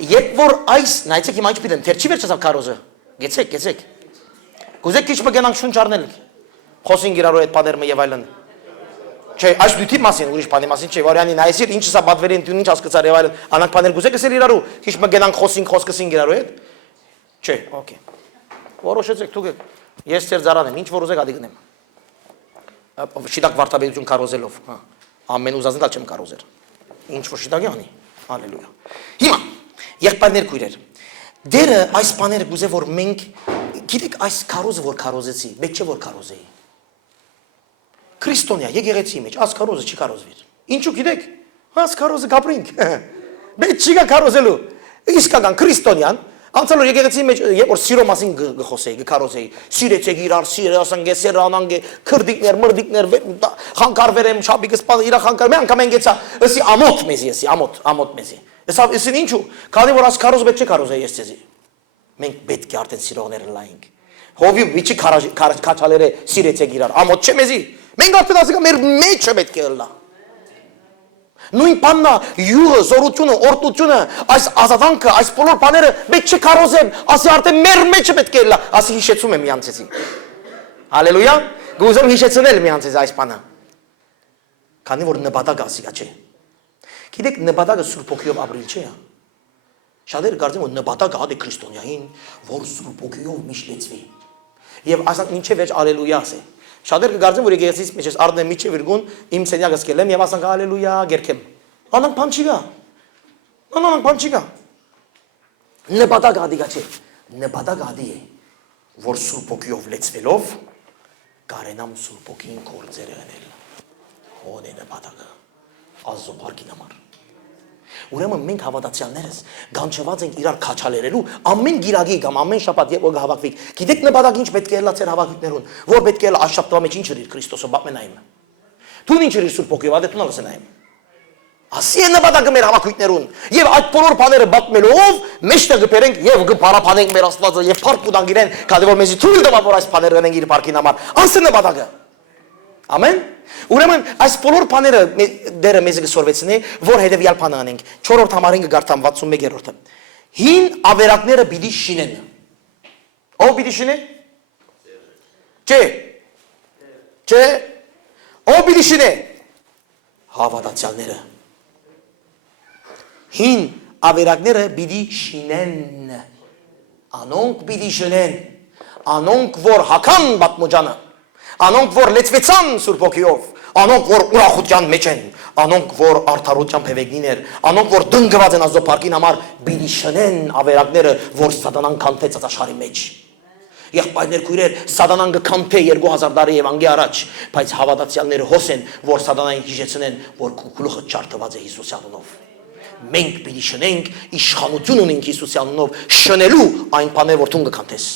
երբ որ այս, նայեցեք հիմա ինչ պիտեմ, թեր չի վերջացավ քարոզը։ Գեցեք։ Կուզեք քիչ մգնանք շունչ առնել։ Խոսին իրարու այդ բաները եւ այլն։ Չէ, այս դույթի մասին, ուրիշ բանի մասին չէ, որ յանի նայեցիր, ինչ սա բադվերին դու ինչ հասկացար եւ այլն, անանք բաներ կուզեք ասել իրարու, քիչ մգնանք խոսքսին իրարու հետ։ Չէ, օքեյ։ Որոշեցեք դուք, ես ձեր ծառան եմ, ինչ որ ուզեք ադի գնեմ։ Շիտակ վարտաբերություն կարոզելով, հա։ Ամեն ուզածն դալ չեմ կարոզեր։ Ինչ որ շիտակի անի։ Հալելույա։ Հիմա, եղբայրներ քույրեր, դերը այս բաները գուզե որ մենք, գիտեք այս քարոզը որ քարոզեցի, պետք չէ որ քարոզեի։ Քրիստոնյա եկեղեցի մեջ աս քարոզը չի քարոզվիր։ Ինչու գիտեք։ Աս քարոզը գաբրինք։ Պետք չի քարոզելու։ Իսկական քրիստոնյան անցալու եկեղեցի մեջ երբ որ սիրո մասին գխոսեի, գքարոզեի, սիրեցեք իրար, սիրասան գեսեր անանգե, քրդիկներ, մրդիկներ, խանկարվերեմ, շաբիկս պա իրա խանկար, մի անգամ ենգեցա, ըսի ամոթ մեզի, ըսի ամոթ մեզի։ Ըսին ինչու, քանի որ աս քարոզը պետք չէ քարոզեի ես ցեզի։ Մենք պետք է արդեն սիրողները լայենք։ Հովի վիճի քաչալերը սիրեցեք իրար, ամոթ չէ մեզի։ Մենք արդեն ասենք մեր մեջը պետք է լա։ Նույն բաննա յուղը, զորությունը, օրտությունը, այս ազատանքը, այս բոլոր բաները պետք չէ քարոզեն, ասի արդեն մեր մեջը պետք է լա, ասի հիշեցում եմ միանցեցի։ Հալելույա, գուզում հիշեցնել միանցեց այս բանը։ Քանի որ նպատակը ասիկա չէ։ Գիտեք նպատակը Սուրբ Հոգիով ապրել չէ։ Շատերը կարծում են նպատակը հա դե քրիստոնյային, որ Սուրբ Հոգիով միշտ լեցվի։ Եվ ասած ինչե վերջ ալելույա ասե։ Շատերը կգարձեն, որ եկեղեցից մեջ ես արդեն միջև իրգուն իմ սենյակը սկելեմ եւ ասանք հալելույա գերքեմ։ Անանք բան չի գա։ Անանք բան չի գա։ Նպատակը ադիգա չէ։ Նպատակը ադի է, որ Սուրբ Հոգիով լեցվելով կարենամ Սուրբ Հոգին գործերը անել։ Հոն է նպատակը։ Ազո բարգին համար։ Ուրեմն մենք հավատացյալներս գանչված ենք իրար քաչալերելու ամեն գիրագի կամ ամեն շաբաթ երբ որ հավաքվիկ։ Գիտեք նպատակը ինչ պետք է լա ծեր հավաքություններուն, որ պետք է լա այս շաբաթվա մեջ ինչ իր Քրիստոսը բապմենայիմ։ Դու ինչ իր Սուրբ Հոգիով ադետուն ալսենայիմ։ Ասի է նպատակը մեր հավաքություններուն եւ այդ բոլոր բաները բապմելով մեջտեղ գբերենք եւ գփարապանենք մեր Աստվածը եւ փառք ու դանգիրեն, քանի որ մեզի թույլ տվա որ այս բաները ունենք իր փառքին համար։ Անսը նպատակը։ Ամեն։ Ուրեմն այս բոլոր բաները դերը մեզ կսորվեցնի, որ հետեւյալ բանը անենք։ 4-րդ համարին կգարտամ 61-րդը։ Հին ավերակները պիտի շինեն։ Ո՞վ պիտի շինի։ Չէ։ Ո՞վ պիտի շինի։ Հավատացյալները։ Հին ավերակները պիտի շինեն։ Անոնք պիտի շինեն։ Անոնք որ հական բատմոջանը։ Անոնք որ լեցվեցան Սուրբ Հոգիով, անոնք որ ուրախության մեջ են, անոնք որ արդարության փեվեգիներ, անոնք որ դնգված են Աստծո փառքին համար, պիտի շնեն ավերակները, որ Սատանան քանթեց աշխարհի մեջ։ Եղբայրներ քույրեր, Սատանան կքանթե 2000 տարի եւ անգե առաջ, բայց հավատացյալները հոս են, որ Սատանային հիշեցնեն, որ գլուխը չարթված է Հիսուսի անունով։ Մենք պիտի շնենք, իշխանություն ունենք Հիսուսի անունով, շնելու այն բաները, որ դու կքանթես։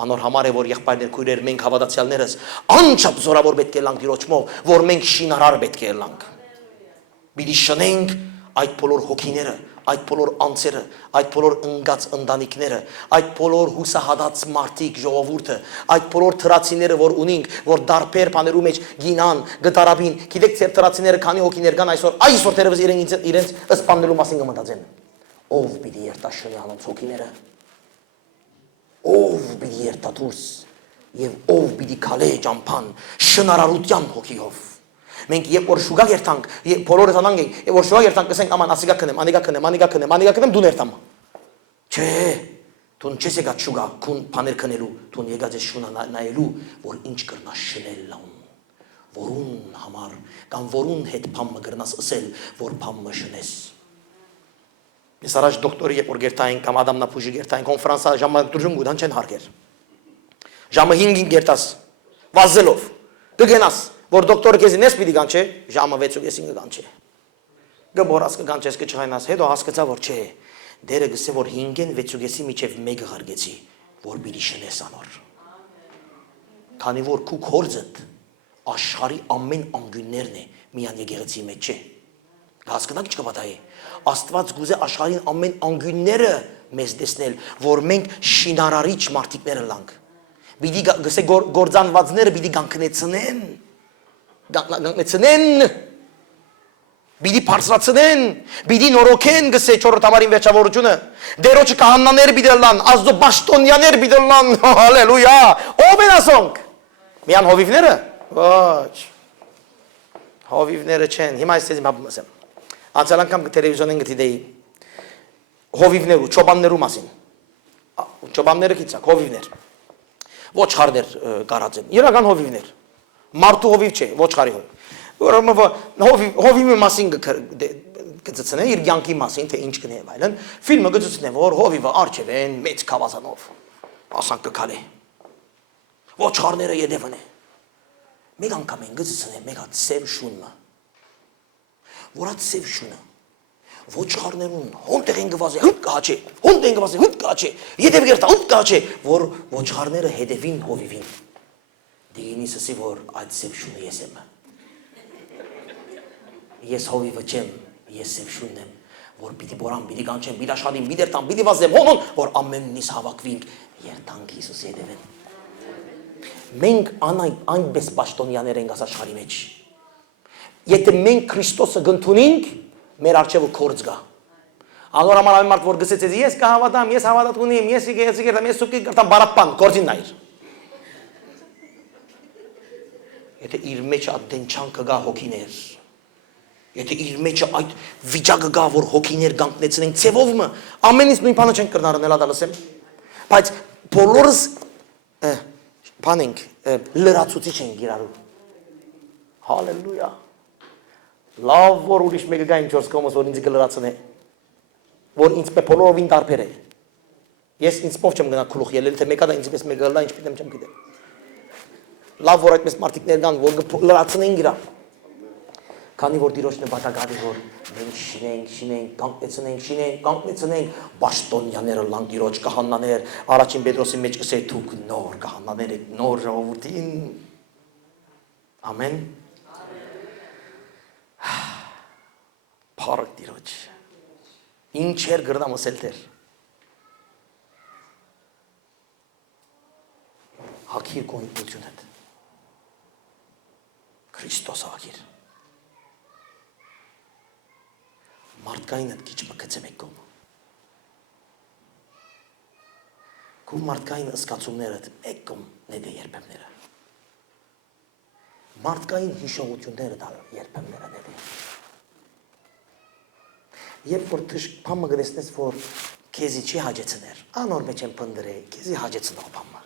Անոր համար է որ եղբայրներ քույրեր մենք հավատացյալներս անչափ զորավոր պետք է լանք Տիրոջմով, որ մենք շինարար պետք է լանք։ Պիտի շնենք այդ բոլոր հոգիները, այդ բոլոր անձերը, այդ բոլոր ընկած ընտանիքները, այդ բոլոր հուսահատած մարդիկ ժողովուրդը, այդ բոլոր թրացիները որ ունենք, որ դարբեր բաներու մեջ գինան, գտարաբին, գիտեք ձեր թրացիները քանի հոգիներ կան այսօր դերևս իրենց սպանելու մասին կմտածեն։ Ով պիտի երտաշնի անոնց հոգիները։ Ով պիտի երտա դուրս եւ ով պիտի քալե ճամփան շնարարության հոգիով։ Մենք երբ որ շուգա երթանք, բոլորը զանանք ենք, երբ որ շուգա երթանք, ասենք աման ասիգա քնեմ, անիգա քնեմ, դու ներտամ։ Չէ, դու չես եկած շուգա, քուն բաներ քնելու, դու եկած ես շունա նայելու, որ ինչ կրնա շնել լաուն, որուն համար կամ որուն հետ փամը կրնաս ասել, որ փամը շնես։ Ես առաջ դոկտորի երբ որ գերտային կամ ադամնապուժի գերտային կոնֆերանսա ժամը դուրժում գուտան չեն հարգեր։ Ժամը 5-ին գերտաս վազելով կգենաս որ դոկտորը քեզի նես պիտի գան չէ ժամը 6:30-ին կգան չէ։ Գբորած կգան չես կչայնաս հետո հասկացա որ չէ դերը գսե որ 5-ին 6:30-ի միջև 1-ը հարգեցի որ պիտի շնես անոր։ Քանի որ քու կորձդ աշխարի ամեն անգյուններն է միան եկեղեցի մեջ չէ։ Հասկանաք չկապատայի։ Աստված գուզե աշխարհին ամեն անգյունները մեզ տեսնել, որ մենք շինարարիչ մարդիկները լանք։ Պիտի գսե գործանվածները պիտի գանքնեցնեն։ Գանքնեցնեն։ Պիտի բարձրացնեն, պիտի նորոգեն գսե 4 համարին վերջավորությունը։ Դերոջը կահանաներ պիտի լան, ազդո բաշտոնյաներ պիտի լան։ Հալելույա։ Ո՞վ են ասոնք։ Միան հովիվները։ Ոչ։ Հովիվները չեն։ Հիմա ես ձեզ մապում ասեմ։ Անցյալ անգամ տելևիզիոնեն գտիդեի հովիվներու, չոբաններու մասին։ Չոբանները գիծակ, հովիվներ։ Ոչխարներ կարած են։ Իրական հովիվներ։ Մարդու հովիվ չէ, ոչխարի հովիվ։ Հովիվի մասին գծցնե, իր յանքի մասին, թե ինչ կնե այլն, ֆիլմը գծցնե, որ հովիվը արջև են մեծ կավազանով, ասանք կքալ է, ոչխարները ետևն է, մեկ անգամ են գծցնե, մեկ հատ սև շունը, որ հատ սև շունը, ոչխարներուն հոնտեղ են գվազե, հուտ կհաչե, հոնտ են գվազե, հուտ կհաչե, ետև գերտա, հուտ կհաչե, որ ոչխարները հետևին հովիվին, դիգինի սսի, որ այդ սև շունը ես եմ Ես հովիվը չեմ, ես սև շունն եմ, որ պիտի բորան, պիտի կանչեմ, պիտի աշխատին, պիտի երտան, պիտի վազեմ, հոն, որ ամեննիս հավակվինք, երտանք Հիսուս հետևեն։ Մենք այնպես պաշտոնյաներ ենք աշխարհի մեջ։ Եթե մենք Քրիստոսը գնդունենք, մեր առջևը կորձ գա։ Անոր համար այն մարդ որ գսեց ես կհավատամ, ես հավատք ունիմ, ես եկեղեցի կերտամ, ես սուկի կերտամ բարապան, կորձին նայր։ Եթե իր մեջ ադեն չանքը գա հոգիներ Եթե իր մեջը այդ վիճակը գա, որ հոգիներ գանքնեցնենք ցևովը, ամենից նույն բանը չենք կրնարնել ադա լսեմ։ Բայց բոլորս բանենք լրացուցիչ ենք իրարու։ Հալելույա։ Լավ որ ուրիշ մեկը գա իմ 4 կողմս որ ինձ կլրացնե։ Որ ինձ պես բոլորովին տարբեր է։ Ես ինձ փով չեմ գնա քլուխ ելել, թե մեկը դա ինձ պես մեկը լա ինչ պիտեմ չեմ գիտեմ։ Լավ որ այդպես մարդիկներ կան, որ լրացնեն իրա։ Քանի որ դիրոջ նպատակը որ մենք շինենք, կանգնեցնենք, բաշտոնյաները լան դիրոջ կահանաներ, առաջին Պետրոսի մեջ կսե դուք նոր կահանաներ եք, նոր ժողովրդին։ Ամեն։ Փառք դիրոջ։ Ինչեր գրնամ ասել դեր։ Հակիր կոնտությունդ։ Քրիստոս հակիր։ Մարդկային այդ քիչ մկցեմ եք կողմ։ Քու մարդկային ըսկացումները եք կողմ նեդե երբեմները։ Մարդկային հիշողությունները դա երբեմները նեդե։ Երբ որ թշկ բամը գնեսնես, որ քեզի չի հաջեցներ, անոր մեջ եմ պնդրե, քեզի հաջեցնող բամը։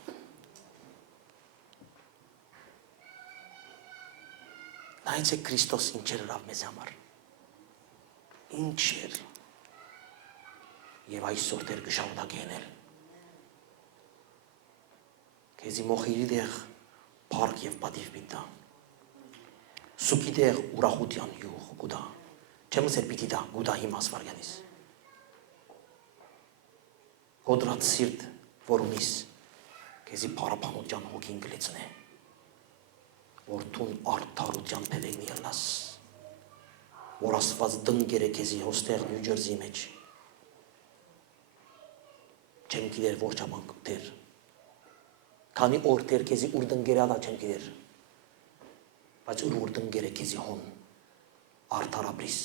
Նայեցեք Քրիստոս ինչեր հրավ մեզ համար։ Ինչեր և այսօր դեր կշավդակ ենել քեզի մոխիրի դեղ պարկ և պատիվ պիտա սուկի դեղ ուրախության յուղ գուդա չեմ ասել պիտի դա գուդա հիմ ասվարգյանիս գոդրած սիրտ որ ունիս քեզի պարապանության հոգին գլեցնե որ տուն արդարության պևեգնի ելնաս որ ասված դնգեր է քեզի հոստեղ Նյու Ջերսի մեջ չեմ գիտեր որ չամանք դեր քանի օր դեր քեզի ուր դնգեր ադա չեմ գիտեր բայց ուր դնգեր է քեզի հոն արդարաբրիս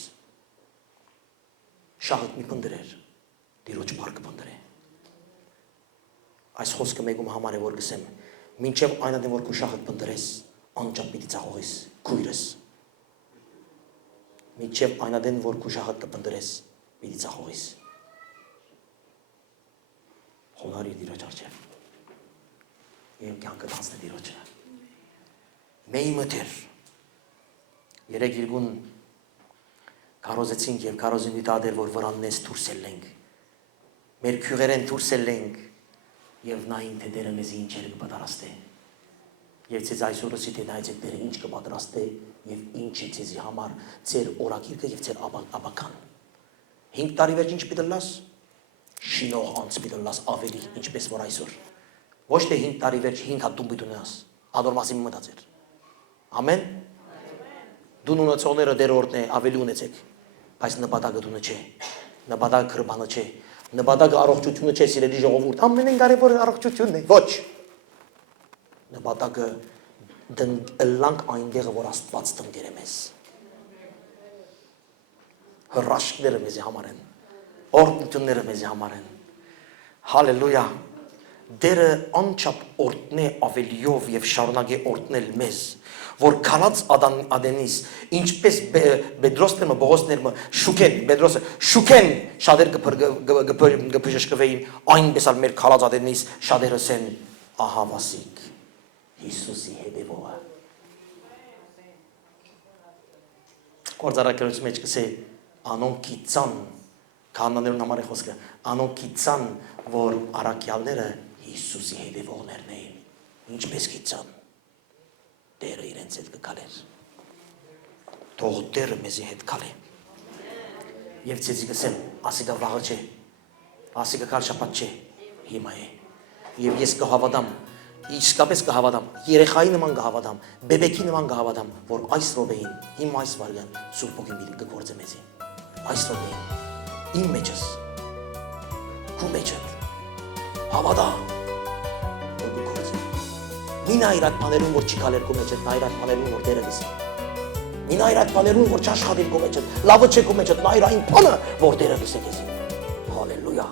շահդ մի պնդրեր դիրոջ պարկը պնդրե այս խոսքը մեկում համար է որ գսեմ մինչև այն ադեմ որ քու շահդ պնդրես անճապ պիտի ծաղողես քույրս Միջև այնադեն, որ կուշաղատ կպնդրես, պիտի ծախողիս։ Հոնարի դիրոջ արջև։ Եմ կյանքը դանցն է դիրոջը։ Մեի մտեր։ Երեկ իրգուն Կարոզեցինք եւ կարոզին դիտադեր որ վրաննես դուրսել ենք։ Մեր քյուղերեն դուրսել ենք եւ նային թե դերը մեզ ինչ էր կպատրաստե։ Եվ ցեզ այսօրը սիթե նայեցեք դերը ինչ կպատրաստե եւ ինչ է ցեզի համար ձեր օրակիրքը եւ ձեր աբական։ 5 տարի վերջ ինչ պիտի լաս։ Շինող անց պիտի լաս ավելի ինչպես որ այսօր։ Ոչ թե 5 տարի վերջ 5 հատ տուն պիտի ունենաս։ Ադոր մասին մտածեր։ Ամեն։ Դուն ունեցողները դեր օրդն է ավելի ունեցեք, բայց նպատակը դունը չէ, նպատակը քրբանը չէ, նպատակը առողջությունը չէ, սիրելի ժողովուրդ, ամենակարևորը առողջությունն է, ոչ։ Նպատակը դնլանք այնտեղը, որ Աստված տնկեր է մեզ։ Հրաշքները մեզի համար են, օրհնությունները մեզի համար են։ Հալելույա։ Դերը անչափ օրհնե ավելիով եւ շարունակե օրհնել մեզ, որ քալած ադենիս ինչպես Պետրոսները Բողոսները շուքեն Պետրոսը շուքեն շատեր կփժշկվեին այնպես էլ մեր քալած ադենիս շատերս են ահավասիկ Հիսուսի հետևողը Կորձարակերության մեջ կսե անոնք գիտան կանոններն համար է խոսքը անոնք գիտան որ առաքյալները Հիսուսի հետևողներն էին ինչպես գիտան Դերը իրենց հետ կգալեր թող Դերը մեզի հետ գալի եւ ցեզի կսեմ ասիկա վաղը չէ ասիկա կալ շաբաթ չէ հիմա է եւ ես կհավատամ իսկապես կհավատամ երեխայի նման կհավատամ բեբեկի նման կհավատամ որ այս րոպեին հիմա այս վարյան Սուրբ Հոգին մի կգործե մեզի այս րոպեին իմ մեջս քու մեջդ հավատա որ կգործե մի նայր այդ բաներուն որ չի գալեր քո մեջդ նայր այդ բաներուն որ Տերը գսի մի նայր այդ բաներուն որ չաշխատիր քո մեջդ լավը չէ քո մեջդ նայր այն բանը որ Տերը գսի քեզ հալելույա